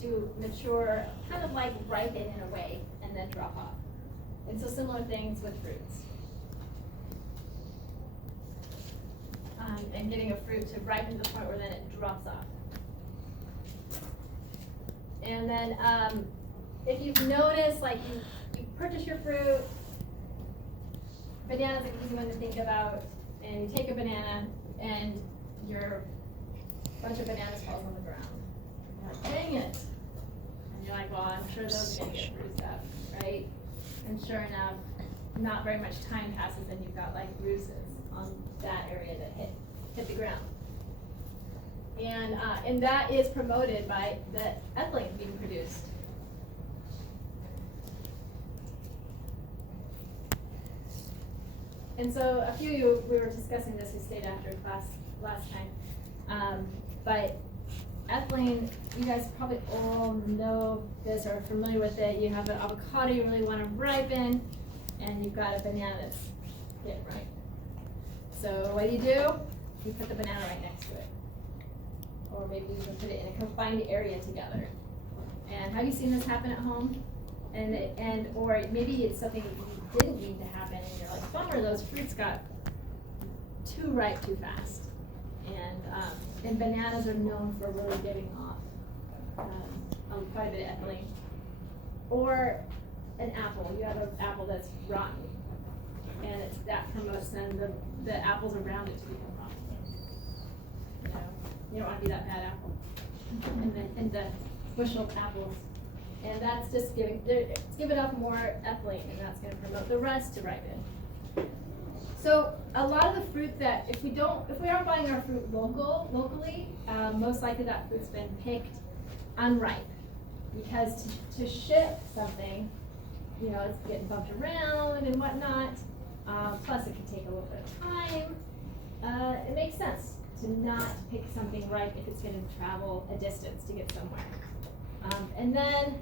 to mature, kind of like ripen in a way, and then drop off. And so similar things with fruits. And getting a fruit to ripen to the point where then it drops off. And then if you've noticed, like you purchase your fruit, bananas are an easy one to think about, and you take a banana and your bunch of bananas falls on the ground. You're like, dang it. And you're like, well, I'm sure those are gonna get bruised up, right? And sure enough, not very much time passes and you've got like bruises on that area that hit the ground. And that is promoted by the ethylene being produced. And so a few of you, we were discussing this, who stayed after class last time. But ethylene, you guys probably all know this or are familiar with it. You have an avocado you really want to ripen, and you've got a banana that's getting ripe. So what do? You put the banana right next to it. Or maybe you can put it in a confined area together. And have you seen this happen at home? Or maybe it's something you didn't need to happen, and you're like, bummer, those fruits got too ripe too fast. And bananas are known for really giving off quite a bit of ethylene. Or an apple. You have an apple that's rotten, and that promotes then the apples around it to become rotten. You don't want to be that bad apple. And the bushel of apples. And that's just giving off more ethylene, and that's going to promote the rest to ripen. So a lot of the fruit that, if we aren't buying our fruit locally, most likely that fruit's been picked unripe. Because to ship something, it's getting bumped around and whatnot, plus it can take a little bit of time. It makes sense to not pick something ripe if it's going to travel a distance to get somewhere. And then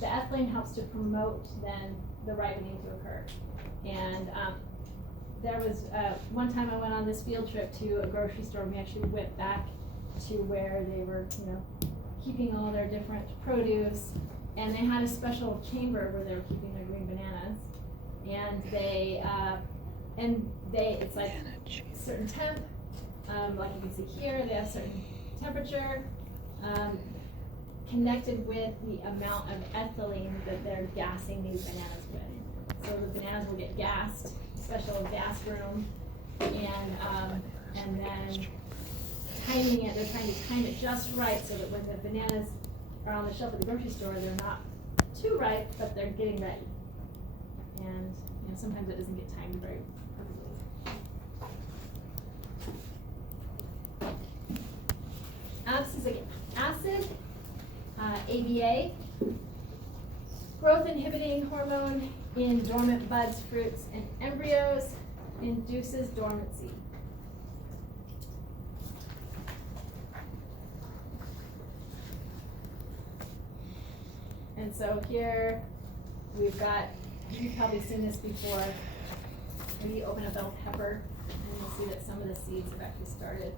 the ethylene helps to promote then the ripening to occur. And there was one time I went on this field trip to a grocery store, and we actually went back to where they were, keeping all their different produce, and they had a special chamber where they were keeping their green bananas, and it's like a certain temp, like you can see here, they have certain temperature, connected with the amount of ethylene that they're gassing these bananas with. So the bananas will get gassed, special gas room, and then timing it, they're trying to time it just right so that when the bananas are on the shelf at the grocery store, they're not too ripe, but they're getting ready. And sometimes it doesn't get timed very perfectly. Abscisic acid, ABA, growth inhibiting hormone in dormant buds, fruits, and embryos. induces dormancy. And so here, we've got, you've probably seen this before. Maybe you open a bell pepper, and you'll see that some of the seeds have actually started.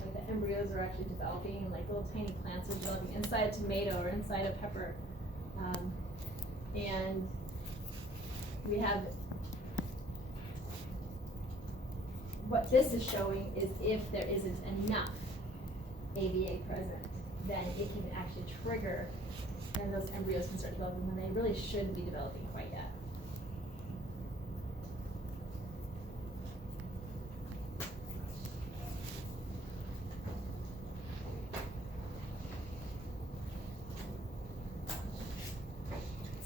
Like the embryos are actually developing, like little tiny plants are developing inside a tomato or inside a pepper. And we have, what this is showing is if there isn't enough ABA present, then it can actually trigger, and those embryos can start developing when they really shouldn't be developing quite yet.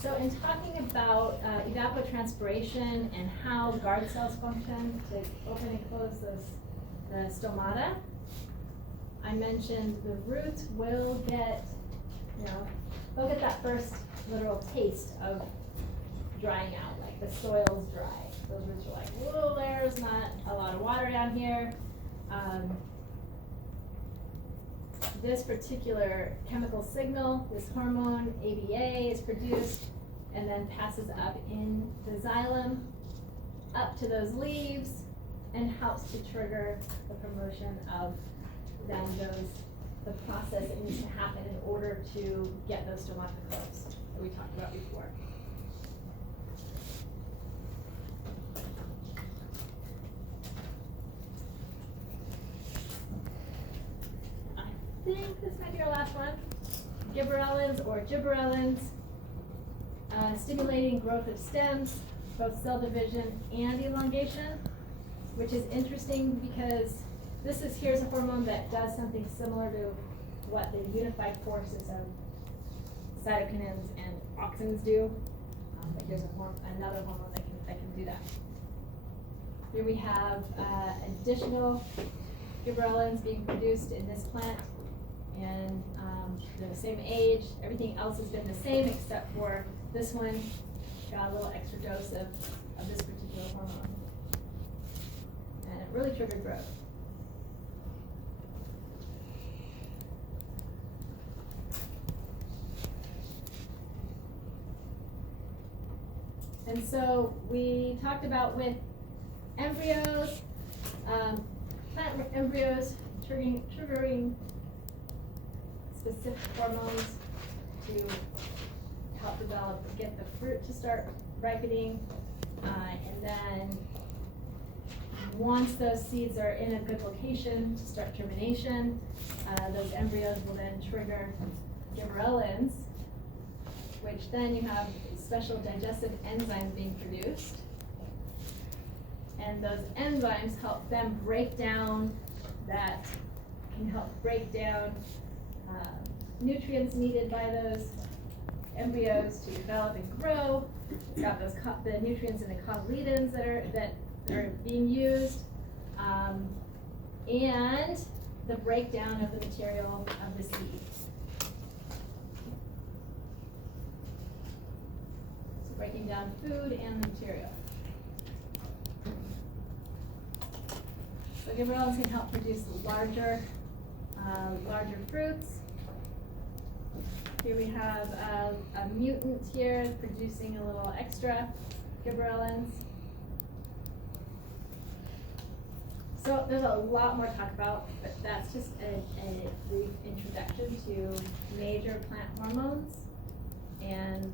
So in talking about evapotranspiration and how guard cells function to open and close the stomata, I mentioned the roots will get, they'll get that first literal taste of drying out, like the soil's dry. Those roots are like, whoa, there's not a lot of water down here. This particular chemical signal, this hormone, ABA, is produced and then passes up in the xylem, up to those leaves, and helps to trigger the promotion of then the process that needs to happen in order to get those stomata closed that we talked about before. I think this might be our last one. Gibberellins or gibberellins, stimulating growth of stems, both cell division and elongation, which is interesting because here's a hormone that does something similar to what the unified forces of cytokinins and auxins do. But here's another hormone that can do that. Here we have additional gibberellins being produced in this plant. And they're the same age. Everything else has been the same except for this one got a little extra dose of this particular hormone. And it really triggered growth. And so we talked about with embryos, plant embryos triggering specific hormones to help get the fruit to start ripening, and then once those seeds are in a good location to start germination, those embryos will then trigger gibberellins, which then you have special digestive enzymes being produced, and those enzymes help them break down nutrients needed by those embryos to develop and grow. It's got the nutrients in the cotyledons that are being used, and the breakdown of the material of the seed. So breaking down food and the material. So gibberellins can help produce larger fruits. Here we have a mutant here producing a little extra gibberellins. So there's a lot more to talk about, but that's just a brief introduction to major plant hormones and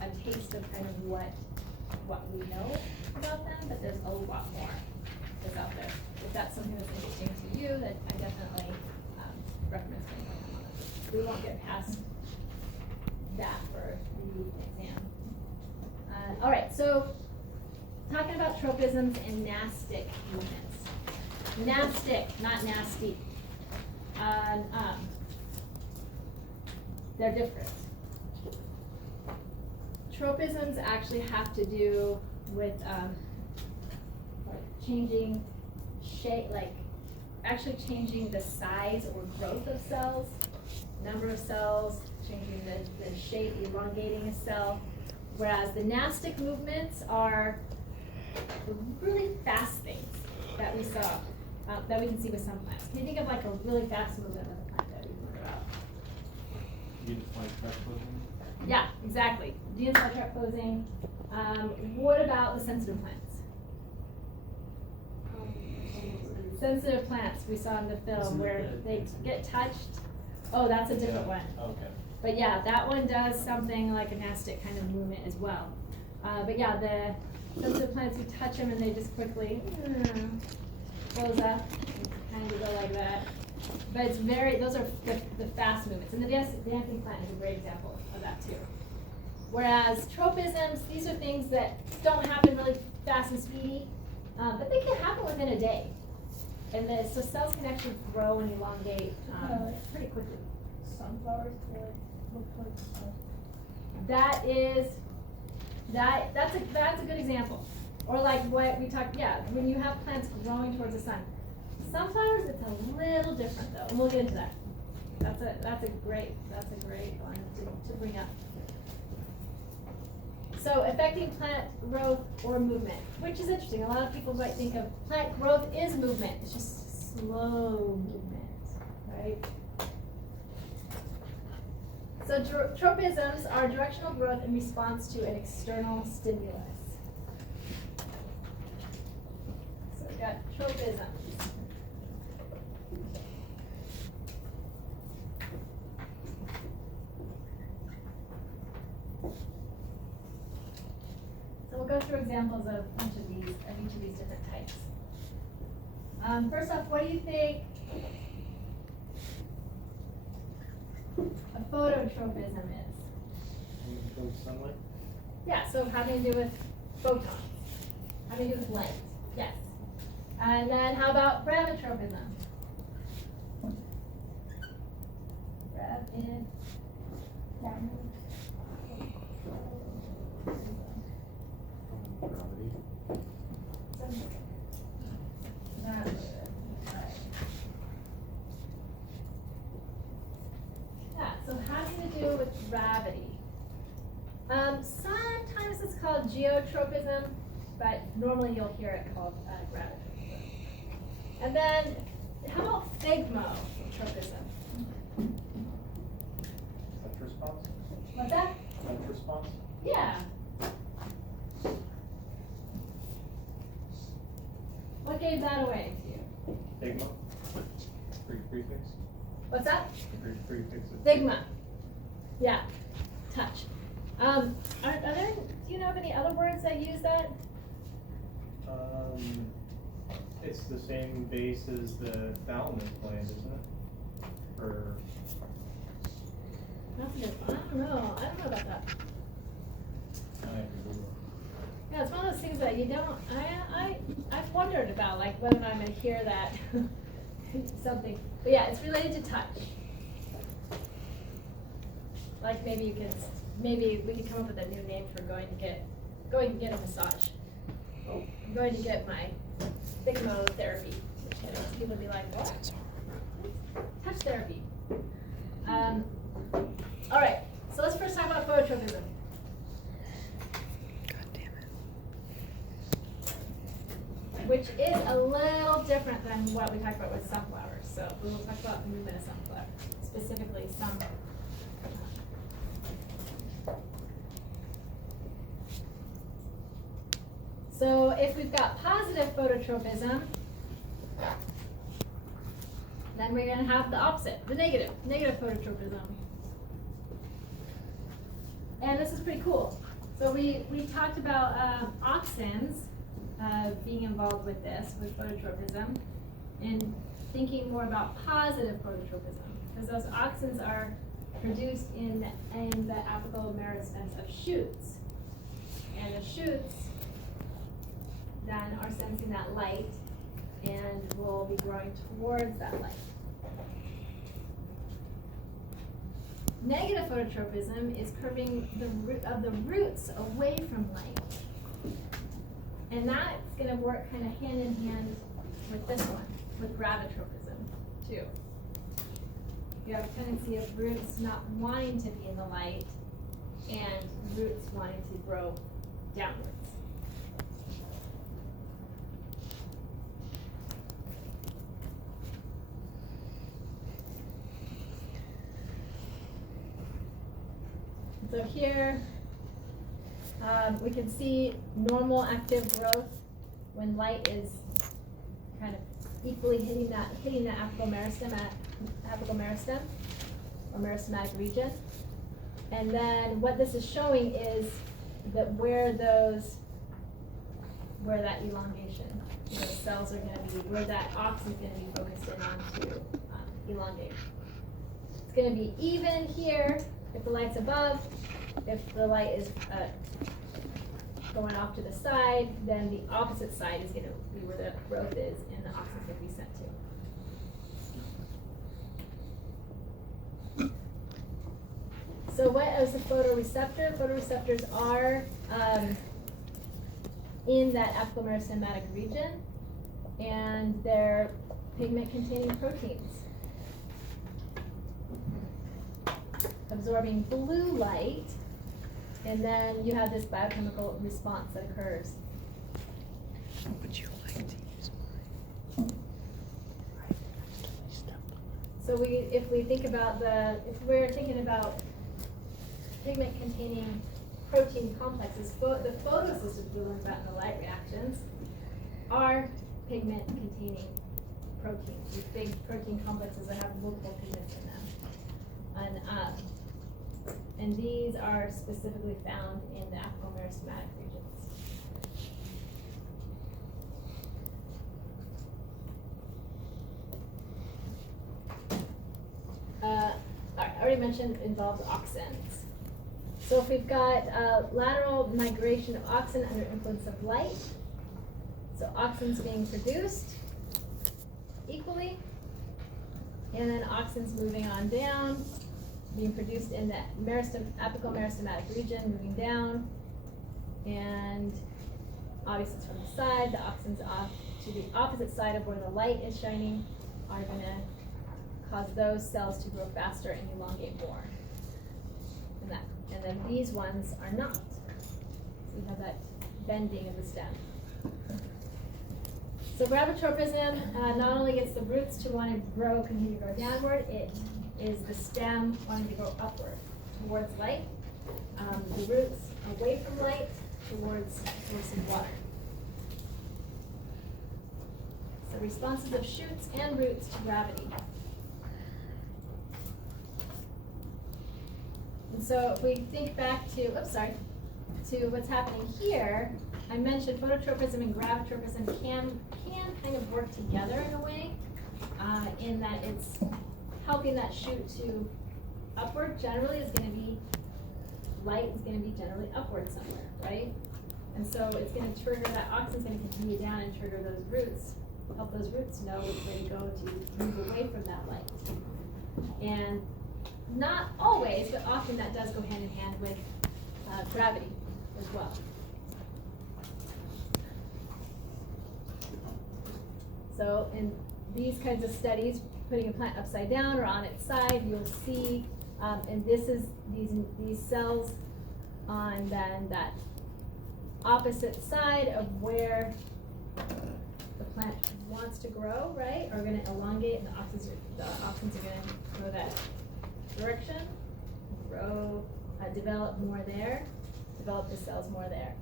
a taste of kind of what we know about them, but there's a lot more that's out there. If that's something that's interesting to you, then I definitely recommend spending time on it. We won't get past that for the exam. All right, so talking about tropisms and nastic movements. Nastic, not nasty. They're different. Tropisms actually have to do with changing shape, like actually changing the size or growth of cells, number of cells, changing the shape, elongating a cell. Whereas the nastic movements are the really fast things that we saw, that we can see with some plants. Can you think of like a really fast movement of a plant that we learned about? You just like track closing? Yeah, exactly. Densely track closing. What about the sensitive plants? Sensitive plants we saw in the film Isn't where it they the- get touched. Oh, that's a different one. Okay. But yeah, that one does something like a nastic kind of movement as well. But yeah, the sensitive plants, you touch them and they just quickly close up and kind of go like that. But it's those are the fast movements. And the dancing plant is a great example of that too. Whereas tropisms, these are things that don't happen really fast and speedy, but they can happen within a day. And so cells can actually grow and elongate pretty quickly. Sunflowers look like the sun. That's a good example. Or like what we talked, when you have plants growing towards the sun. Sunflowers, it's a little different though, and we'll get into that. That's a great one to bring up. So affecting plant growth or movement, which is interesting. A lot of people might think of plant growth is movement. It's just slow movement, right? So tropisms are directional growth in response to an external stimulus. So we've got tropisms. So we'll go through examples of each of these different types. First off, what do you think a phototropism is? From sunlight? Yeah, so having to do with photons, having to do with light, yes. And then how about gravitropism? Yeah, so having to do with gravity. Sometimes it's called geotropism, but normally you'll hear it called gravitropism. And then, how about phygmotropism? Touch response? What's that? Touch response? Yeah. What gave that away to you? Figma? Prefix? What's that? Prefix. Figma. Yeah. Touch. Are there? Do you know of any other words that use that? It's the same base as the thalamus gland, isn't it? For That's a good one. I don't know about that. Yeah, it's one of those things that you don't. I've wondered about, like whether or not I'm gonna hear that something. But yeah, it's related to touch. Like maybe we could come up with a new name for going to get a massage. Oh, I'm going to get my therapy. People would be like, what? Touch therapy. All right. So let's first talk about phototropism. God damn it. Which is a little different than what we talked about with sunflowers. So we will talk about the movement of sunflowers, specifically some. So if we've got positive phototropism, then we're going to have the opposite, the negative phototropism. And this is pretty cool. So we talked about auxins being involved with this, with phototropism, and thinking more about positive phototropism, because those auxins are produced in the apical merisstems of shoots. And the shoots then are sensing that light and will be growing towards that light. Negative phototropism is curving the roots away from light. And that's going to work kind of hand in hand with this one, with gravitropism too. You have a tendency of roots not wanting to be in the light and roots wanting to grow downwards. So here, we can see normal active growth when light is kind of equally hitting the apical meristem or meristematic region. And then what this is showing is that where that elongation, those cells are going to be, where that oxygen is going to be focused in on to elongate. It's going to be even here if the light's above. If the light is going off to the side, then the opposite side is going to be where the growth is, and the oxygen is going to be sent to. So what is a photoreceptor? Photoreceptors are in that apical meristematic region, and they're pigment-containing proteins absorbing blue light, and then you have this biochemical response that occurs. Would you like to use mine? So if we're thinking about pigment-containing protein complexes, the photosystems we learned about in the light reactions are pigment-containing proteins, these big protein complexes that have multiple pigments in them. And these are specifically found in the apical meristematic regions. I already mentioned it involves auxins. So if we've got lateral migration of auxin under influence of light, so auxins being produced equally, and then auxins moving on down, being produced in the apical meristematic region, moving down, and obviously it's from the side, the auxins off to the opposite side of where the light is shining are going to cause those cells to grow faster and elongate more. And then these ones are not. So you have that bending of the stem. So gravitropism not only gets the roots to want to continue to grow downward, it is the stem wanting to go upward towards light, the roots away from light towards source of water. So responses of shoots and roots to gravity. And so if we think back to what's happening here, I mentioned phototropism and gravitropism can kind of work together in a way, in that it's helping that shoot to upward. Generally is going to be, light is going to be generally upward somewhere, right? And so it's going to trigger, that auxin's going to continue down and trigger those roots, help those roots know which way to go to move away from that light. And not always, but often that does go hand in hand with gravity as well. So in these kinds of studies, putting a plant upside down or on its side, you'll see, and this is these cells on then that opposite side of where the plant wants to grow, right? Are going to elongate, and the auxins are going to go that direction, grow, develop more there, develop the cells more there.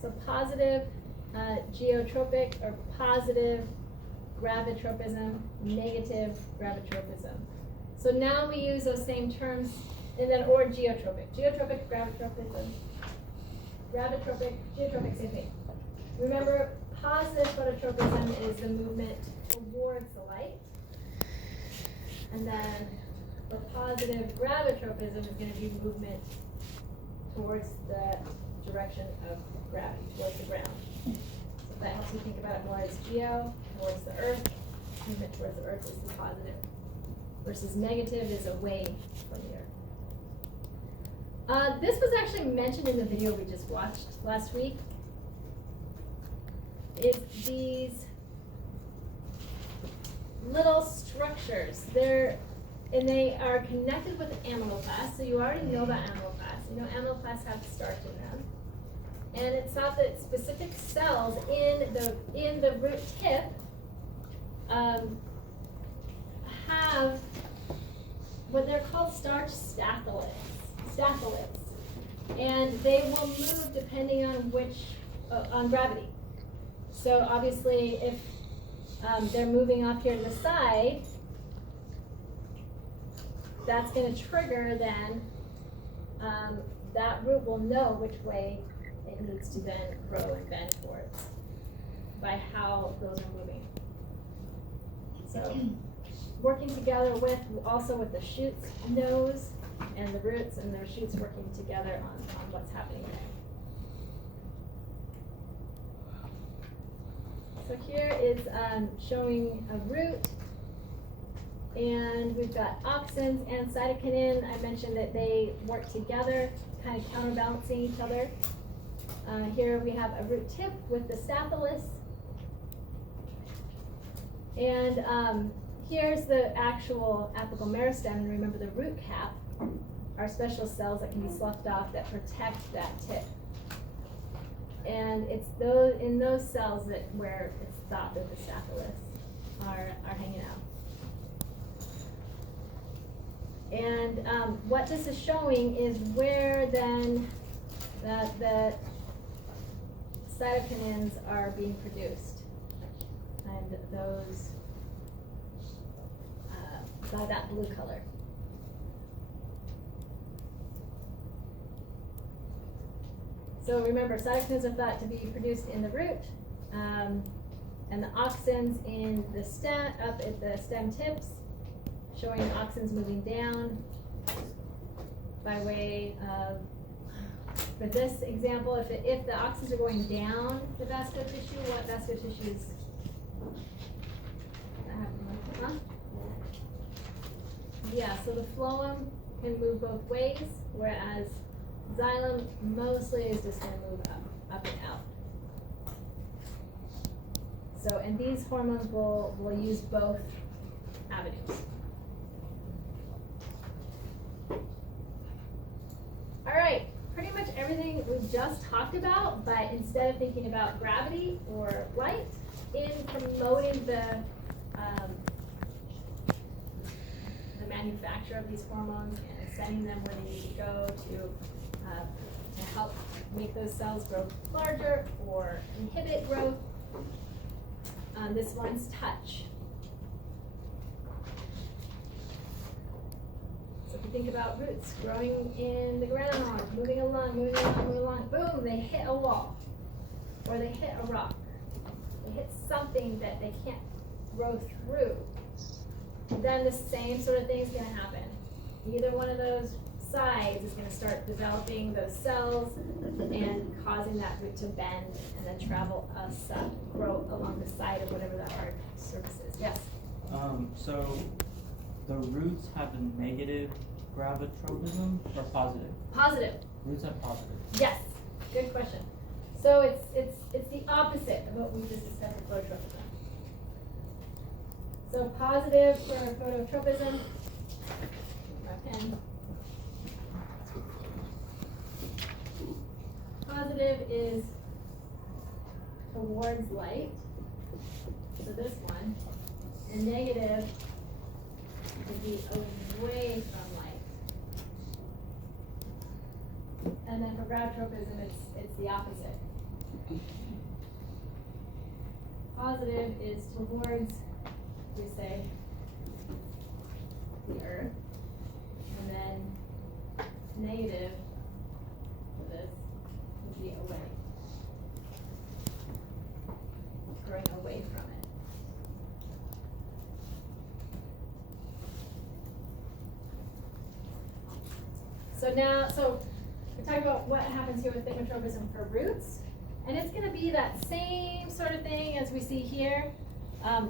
So positive geotropic or positive gravitropism, negative gravitropism. So now we use those same terms, and then or geotropic. Geotropic, gravitropism, gravitropic, geotropic, same thing. Remember, positive phototropism is the movement towards the light. And then for positive gravitropism is going to be movement towards the direction of gravity, towards the ground. So that helps you think about it more as geo, towards the earth. Movement towards the earth is the positive. Versus negative is away from the earth. This was actually mentioned in the video we just watched last week. It's these little structures. They are connected with amyloplasts. So you already know about amyloplasts. You know amyloplasts have starch in them. and it's thought that specific cells in the root tip have what they're called starch staphylins, and they will move depending on on gravity. So obviously, if they're moving off here to the side, that's going to trigger then that root will know which way it needs to then grow and bend towards by how those are moving. So working together with the shoots nose and the roots and their shoots working together on what's happening there. So here is showing a root, and we've got auxins and cytokinin. I mentioned that they work together, kind of counterbalancing each other. Here we have a root tip with the staphylos, and here's the actual apical meristem. And remember, the root cap are special cells that can be sloughed off that protect that tip. And it's in those cells where it's thought that the staphylos are hanging out. And what this is showing is where then the cytokinins are being produced, and those by that blue color. So remember, cytokinins are thought to be produced in the root, and the auxins in the stem, up at the stem tips, showing auxins moving down by way of, for this example, if the auxins are going down the vascular tissue, what vascular tissues? Huh? Yeah, so the phloem can move both ways, whereas xylem mostly is just going to move up and out. So, and these hormones will use both avenues. All right, pretty much everything we've just talked about, but instead of thinking about gravity or light, in promoting the manufacture of these hormones and sending them where they need to go to help make those cells grow larger or inhibit growth. This one's touch. So if you think about roots growing in the ground, moving along, boom, they hit a wall, or they hit a rock. They hit something that they can't grow through. Then the same sort of thing is going to happen. Either one of those sides is going to start developing those cells and causing that root to bend and then travel grow along the side of whatever that hard surface is. Yes? So the roots have a negative gravitropism or positive? Positive. Roots have positive. Yes. Good question. So it's the opposite of what we just discussed with phototropism. So positive for phototropism. My pen. Positive is towards light, so this one, and negative would be away from light. And then for gravitropism, it's the opposite. Positive is towards, we say, the earth, and then negative for this would be away, growing away from it. So we're talking about what happens here with thigmotropism for roots, and it's going to be that same sort of thing as we see here,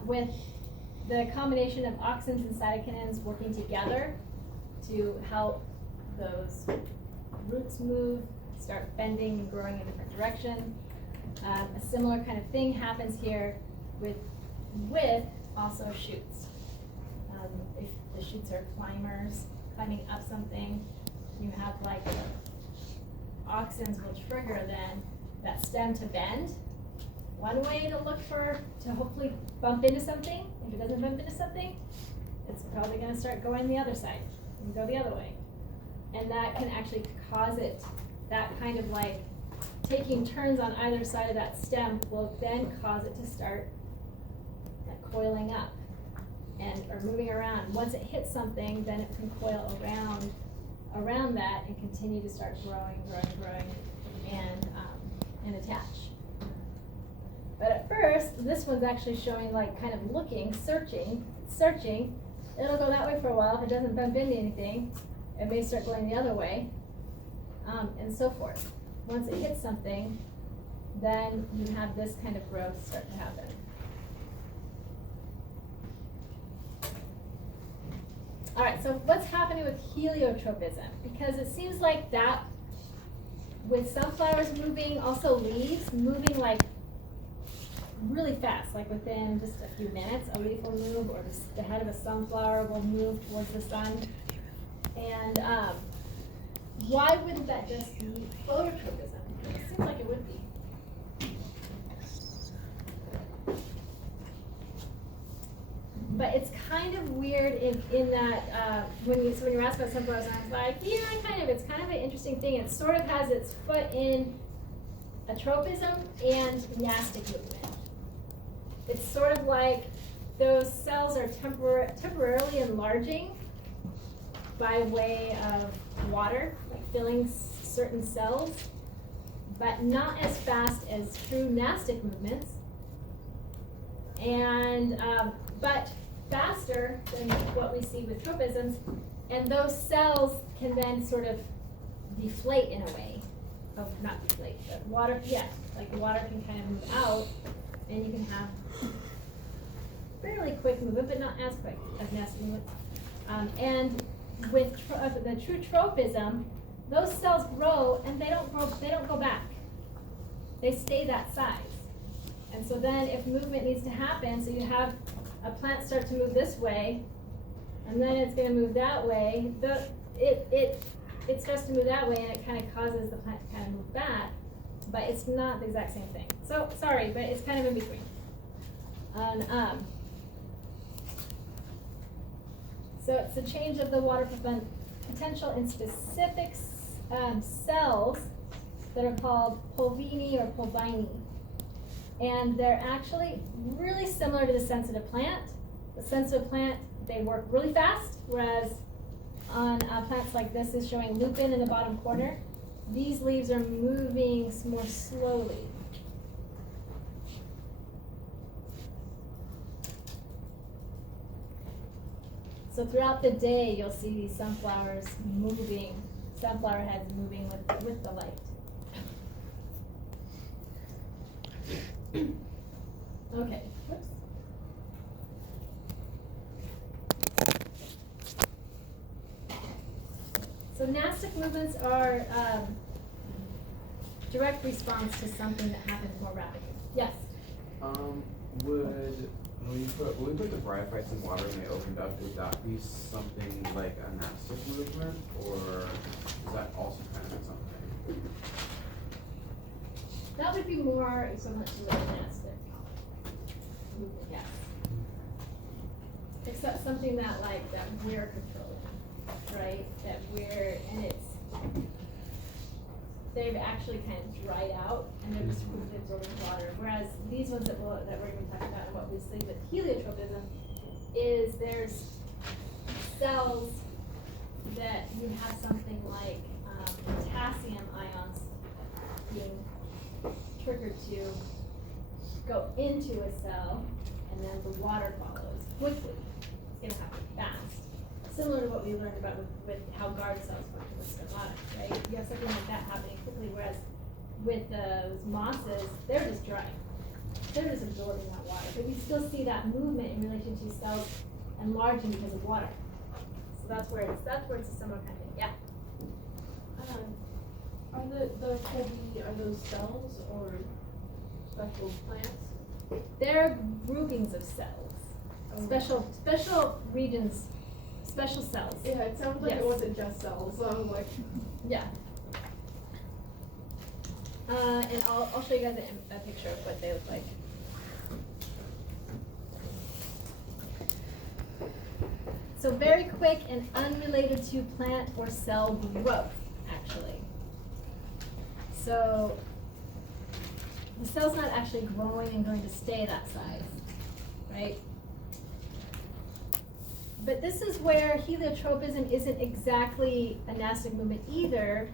with the combination of auxins and cytokinins working together to help those roots move, start bending and growing in a different direction. A similar kind of thing happens here with also shoots. If the shoots are climbers, climbing up something, you have like auxins will trigger then that stem to bend. One way to look to hopefully bump into something. If it doesn't bump into something, it's probably gonna start going the other side and go the other way. And that can actually cause it, that kind of like taking turns on either side of that stem will then cause it to start like coiling up and or moving around. Once it hits something, then it can coil around that and continue to start growing and attach. But at first, this one's actually showing like kind of looking, searching. It'll go that way for a while. If it doesn't bump into anything, it may start going the other way, and so forth. Once it hits something, then you have this kind of growth start to happen. All right, so what's happening with heliotropism? Because it seems like that with sunflowers moving, also leaves moving like really fast, like within just a few minutes, a leaf will move, or the head of a sunflower will move towards the sun. And why wouldn't that just be phototropism? It seems like it would be. But it's kind of weird in that when you're asked about sunflowers, and I was like, yeah, it's kind of an interesting thing. It sort of has its foot in a tropism and nastic movement. It's sort of like those cells are temporarily enlarging by way of water, like filling certain cells, but not as fast as true nastic movements, and but faster than what we see with tropisms, and those cells can then sort of deflate in a way. Oh, not deflate, but water, yeah, like the water can kind of move out, and you can have fairly quick movement, but not as quick as nasty movement. And with the true tropism, those cells grow and they don't go back. They stay that size. And so then if movement needs to happen, so you have a plant start to move this way, and then it's going to move that way, it starts to move that way, and it kind of causes the plant to kind of move back, but it's not the exact same thing. So, sorry, but it's kind of in between. So it's a change of the water potential in specific cells that are called pulvini or pulvini. And they're actually really similar to the sensitive plant. The sensitive plant, they work really fast, whereas on plants like this is showing lupin in the bottom corner. These leaves are moving more slowly. So throughout the day, you'll see these sunflower heads moving with the light. Okay, whoops. So nastic movements are direct response to something that happens more rapidly. Yes? When we put the bryophytes in water and they opened up, would that be something like a nastic movement, or is that also kind of something? That would be more equivalent to a nastic movement, yes. Except something that we're controlling, right? They've actually kind of dried out and they're just absorbing water. Whereas these ones that we're going to talk about and what we see with heliotropism is there's cells that you have something like potassium ions being triggered to go into a cell, and then the water follows quickly. It's going to happen fast. Similar to what we learned about with how guard cells function with stomata, right? You have something like that happening quickly, whereas with those mosses, they're just dry. They're just absorbing that water. But we still see that movement in relation to cells enlarging because of water. So that's where it's a similar kind of thing. Yeah. Are the pulvini, are those cells or special plants? They're groupings of cells. Special regions, special cells. Yeah, it sounds like Yes. it wasn't just cells, so I was like, Yeah. And I'll show you guys a picture of what they look like. So very quick and unrelated to plant or cell growth, actually. So the cell's not actually growing and going to stay that size, right? But this is where heliotropism isn't exactly a nastic movement either,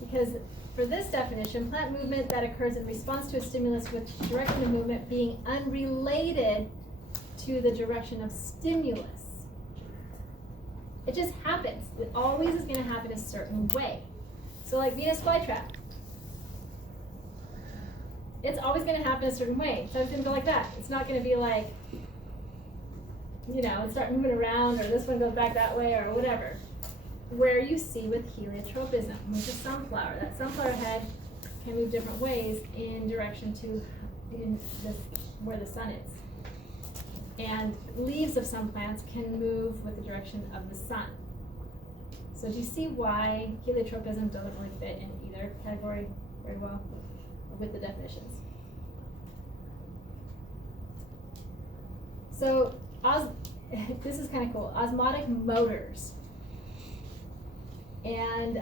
because for this definition, plant movement that occurs in response to a stimulus with direction of movement being unrelated to the direction of stimulus. It just happens. It always is going to happen a certain way. So like Venus flytrap. It's always going to happen a certain way. So it's going to go like that. It's not going to be like, you know, and start moving around, or this one goes back that way, or whatever. Where you see with heliotropism, with the sunflower. That sunflower head can move different ways in direction to where the sun is. And leaves of some plants can move with the direction of the sun. So do you see why heliotropism doesn't really fit in either category very well with the definitions? So this is kind of cool. Osmotic motors. And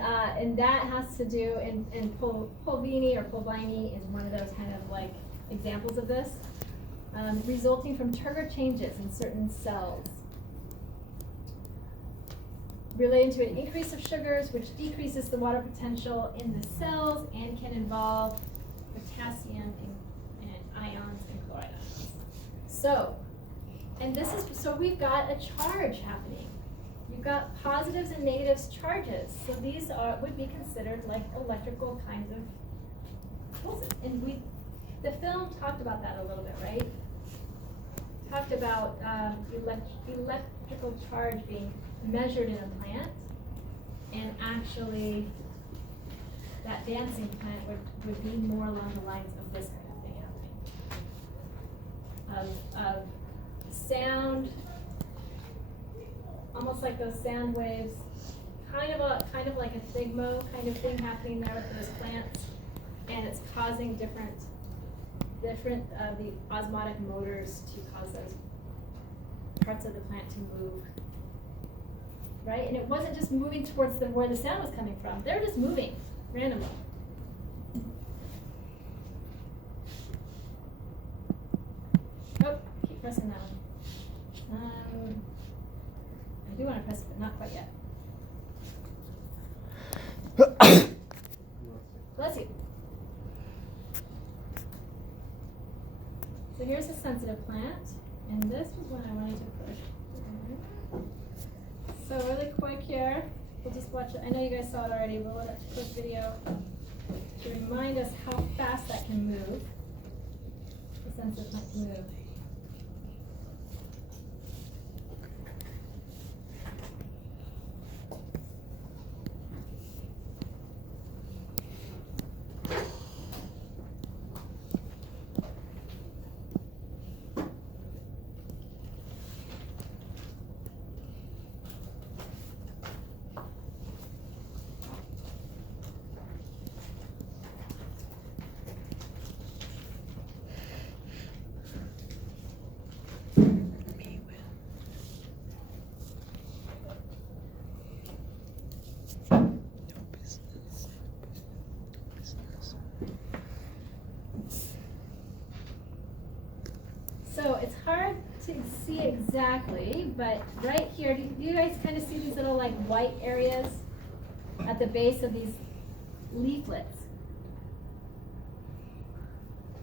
that has to do, and Pulvini or Pulvini is one of those kind of like examples of this. Resulting from Turgor changes in certain cells, relating to an increase of sugars, which decreases the water potential in the cells and can involve potassium and ions and chloride ions. So, and this is, so we've got a charge happening. You've got positives and negatives charges. So these would be considered like electrical kinds of pulses. And the film talked about that a little bit, right? Talked about electrical charge being measured in a plant, and actually that dancing plant would be more along the lines of this kind of thing happening. Of sound, almost like those sound waves, kind of like a thigmo kind of thing happening there with those plants, and it's causing different of the osmotic motors to cause those parts of the plant to move, right? And it wasn't just moving towards where the sound was coming from. They were just moving randomly. Oh, keep pressing that one. I do want to press it, but not quite yet. Bless you. So here's a sensitive plant, and this was one I wanted to push. So really quick here, we'll just watch it. I know you guys saw it already, but we'll watch a quick video to remind us how fast that can move. The sensitive plant can move. So it's hard to see exactly, but right here, do you guys kind of see these little like white areas at the base of these leaflets?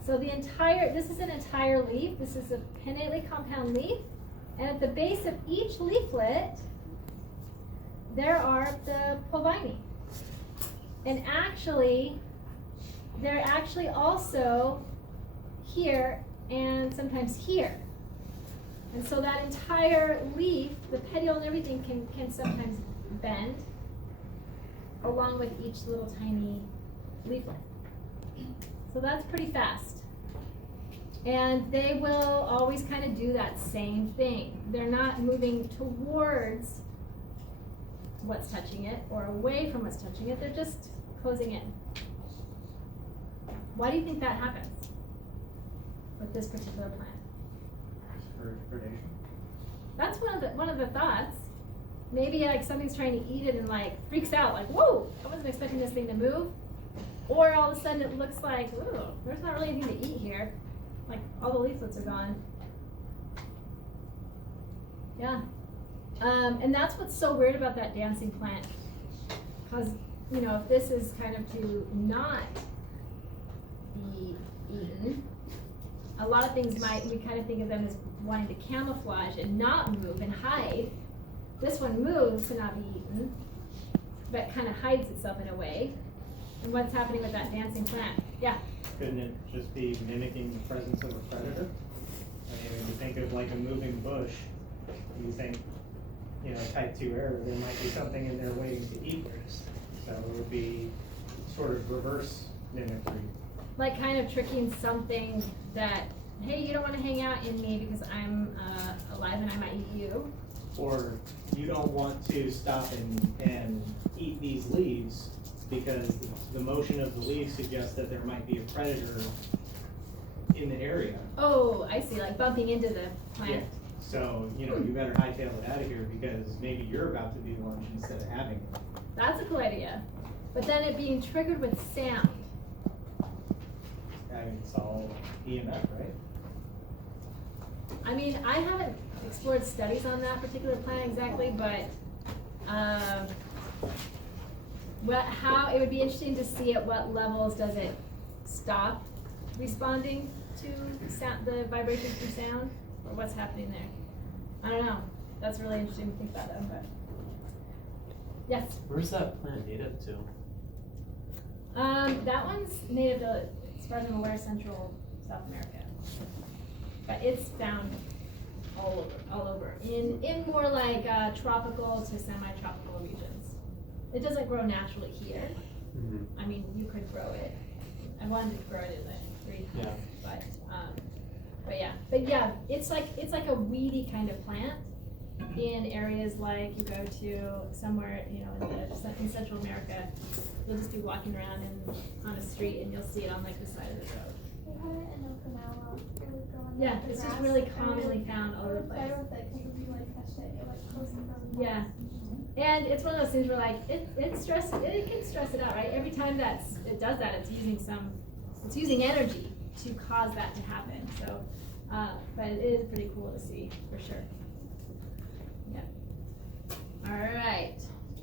So this is an entire leaf. This is a pinnately compound leaf. And at the base of each leaflet, there are the pulvini. And actually, they're actually also here and sometimes here. And so that entire leaf, the petiole and everything can sometimes bend along with each little tiny leaflet. So that's pretty fast. And they will always kind of do that same thing. They're not moving towards what's touching it or away from what's touching it. They're just closing in. Why do you think that happens with this particular plant? For predation. That's one of the thoughts. Maybe like something's trying to eat it and like freaks out, like, whoa, I wasn't expecting this thing to move. Or all of a sudden it looks like, ooh, there's not really anything to eat here. Like all the leaflets are gone. Yeah. And that's what's so weird about that dancing plant. Because, you know, if this is kind of to not be eaten, a lot of things we kind of think of them as wanting to camouflage and not move and hide. This one moves to not be eaten, but kind of hides itself in a way. And what's happening with that dancing plant? Yeah. Couldn't it just be mimicking the presence of a predator? I mean, when you think of like a moving bush, you think, you know, type 2 error, there might be something in there waiting to eat this. So it would be sort of reverse mimicry. Like kind of tricking something that, hey, you don't want to hang out in me because I'm alive and I might eat you. Or you don't want to stop and eat these leaves because the motion of the leaves suggests that there might be a predator in the area. Oh, I see, like bumping into the plant. Yeah. So, you know, you better hightail it out of here because maybe you're about to be lunch instead of having it. That's a cool idea. But then it being triggered with sound. I mean, it's all EMF, right? I mean, I haven't explored studies on that particular plant exactly, but how it would be interesting to see at what levels does it stop responding to sound, the vibrations from sound, or what's happening there. I don't know. That's really interesting to think about though. But yes. Where's that plant native to? That one's native to, as far as I'm aware, Central South America. But it's found all over. In more like tropical to semi-tropical regions. It doesn't grow naturally here. Mm-hmm. I mean, you could grow it. I wanted to grow it in the greenhouse, but yeah, it's like a weedy kind of plant in areas like you go to somewhere, you know, in Central America. You'll just be walking around on a street and you'll see it on like the side of the road. We had it in Okinawa. It would go on Yeah, the it's just grass, really and commonly found all over the I place. would play with it because if you like touched it, it like closed from. Yeah. And it's one of those things where like it can stress it out, right? Every time it does that, it's using energy to cause that to happen. So, but it is pretty cool to see for sure. Yeah. All right.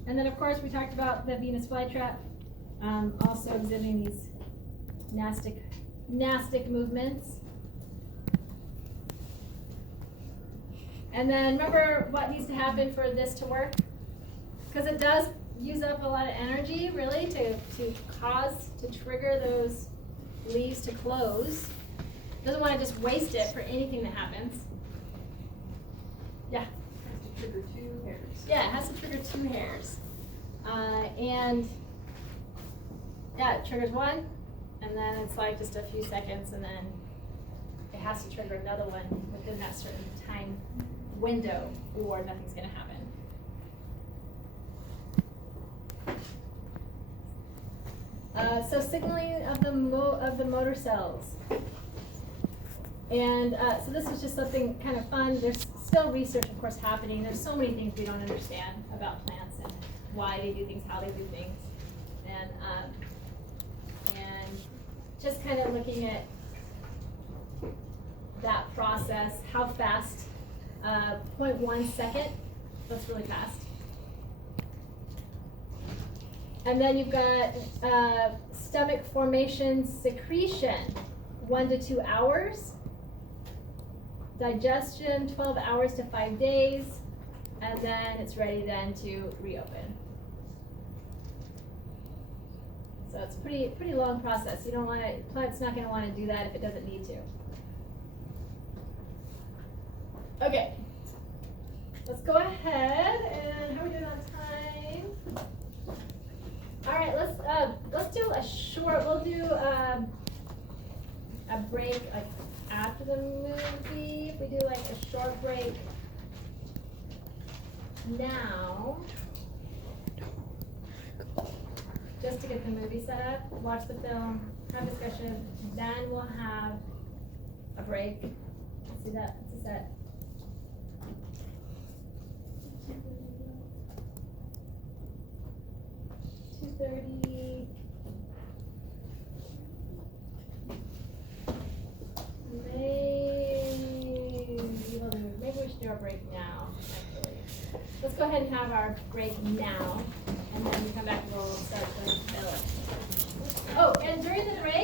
And then of course we talked about the Venus flytrap, also exhibiting these nastic movements. And then remember what needs to happen for this to work? Because it does use up a lot of energy, really, to trigger those leaves to close. Doesn't want to just waste it for anything that happens. Yeah. It has to trigger 2 hairs. Yeah, it has to trigger 2 hairs. And yeah, it triggers 1, and then it's like just a few seconds, and then it has to trigger another one within that certain time window, or nothing's going to happen. So signaling of the motor cells. And so this was just something kind of fun. There's still research, of course, happening. There's so many things we don't understand about plants and why they do things, how they do things. And just kind of looking at that process, how fast, 0.1 second, that's really fast. And then you've got stomach formation secretion, 1 to 2 hours. Digestion, 12 hours to 5 days. And then it's ready then to reopen. So it's a pretty long process. You don't want to, plant's not going to want to do that if it doesn't need to. Okay. Let's go ahead and how are we doing on time? All right, let's do a short. We'll do a break like after the movie. If we do like a short break now, just to get the movie set up, watch the film, have discussion, then we'll have a break. Let's do that, it's a set. $2:30. Maybe we should do our break now, actually. Let's go ahead and have our break now, and then we come back and we'll start the film. Oh, and during the break,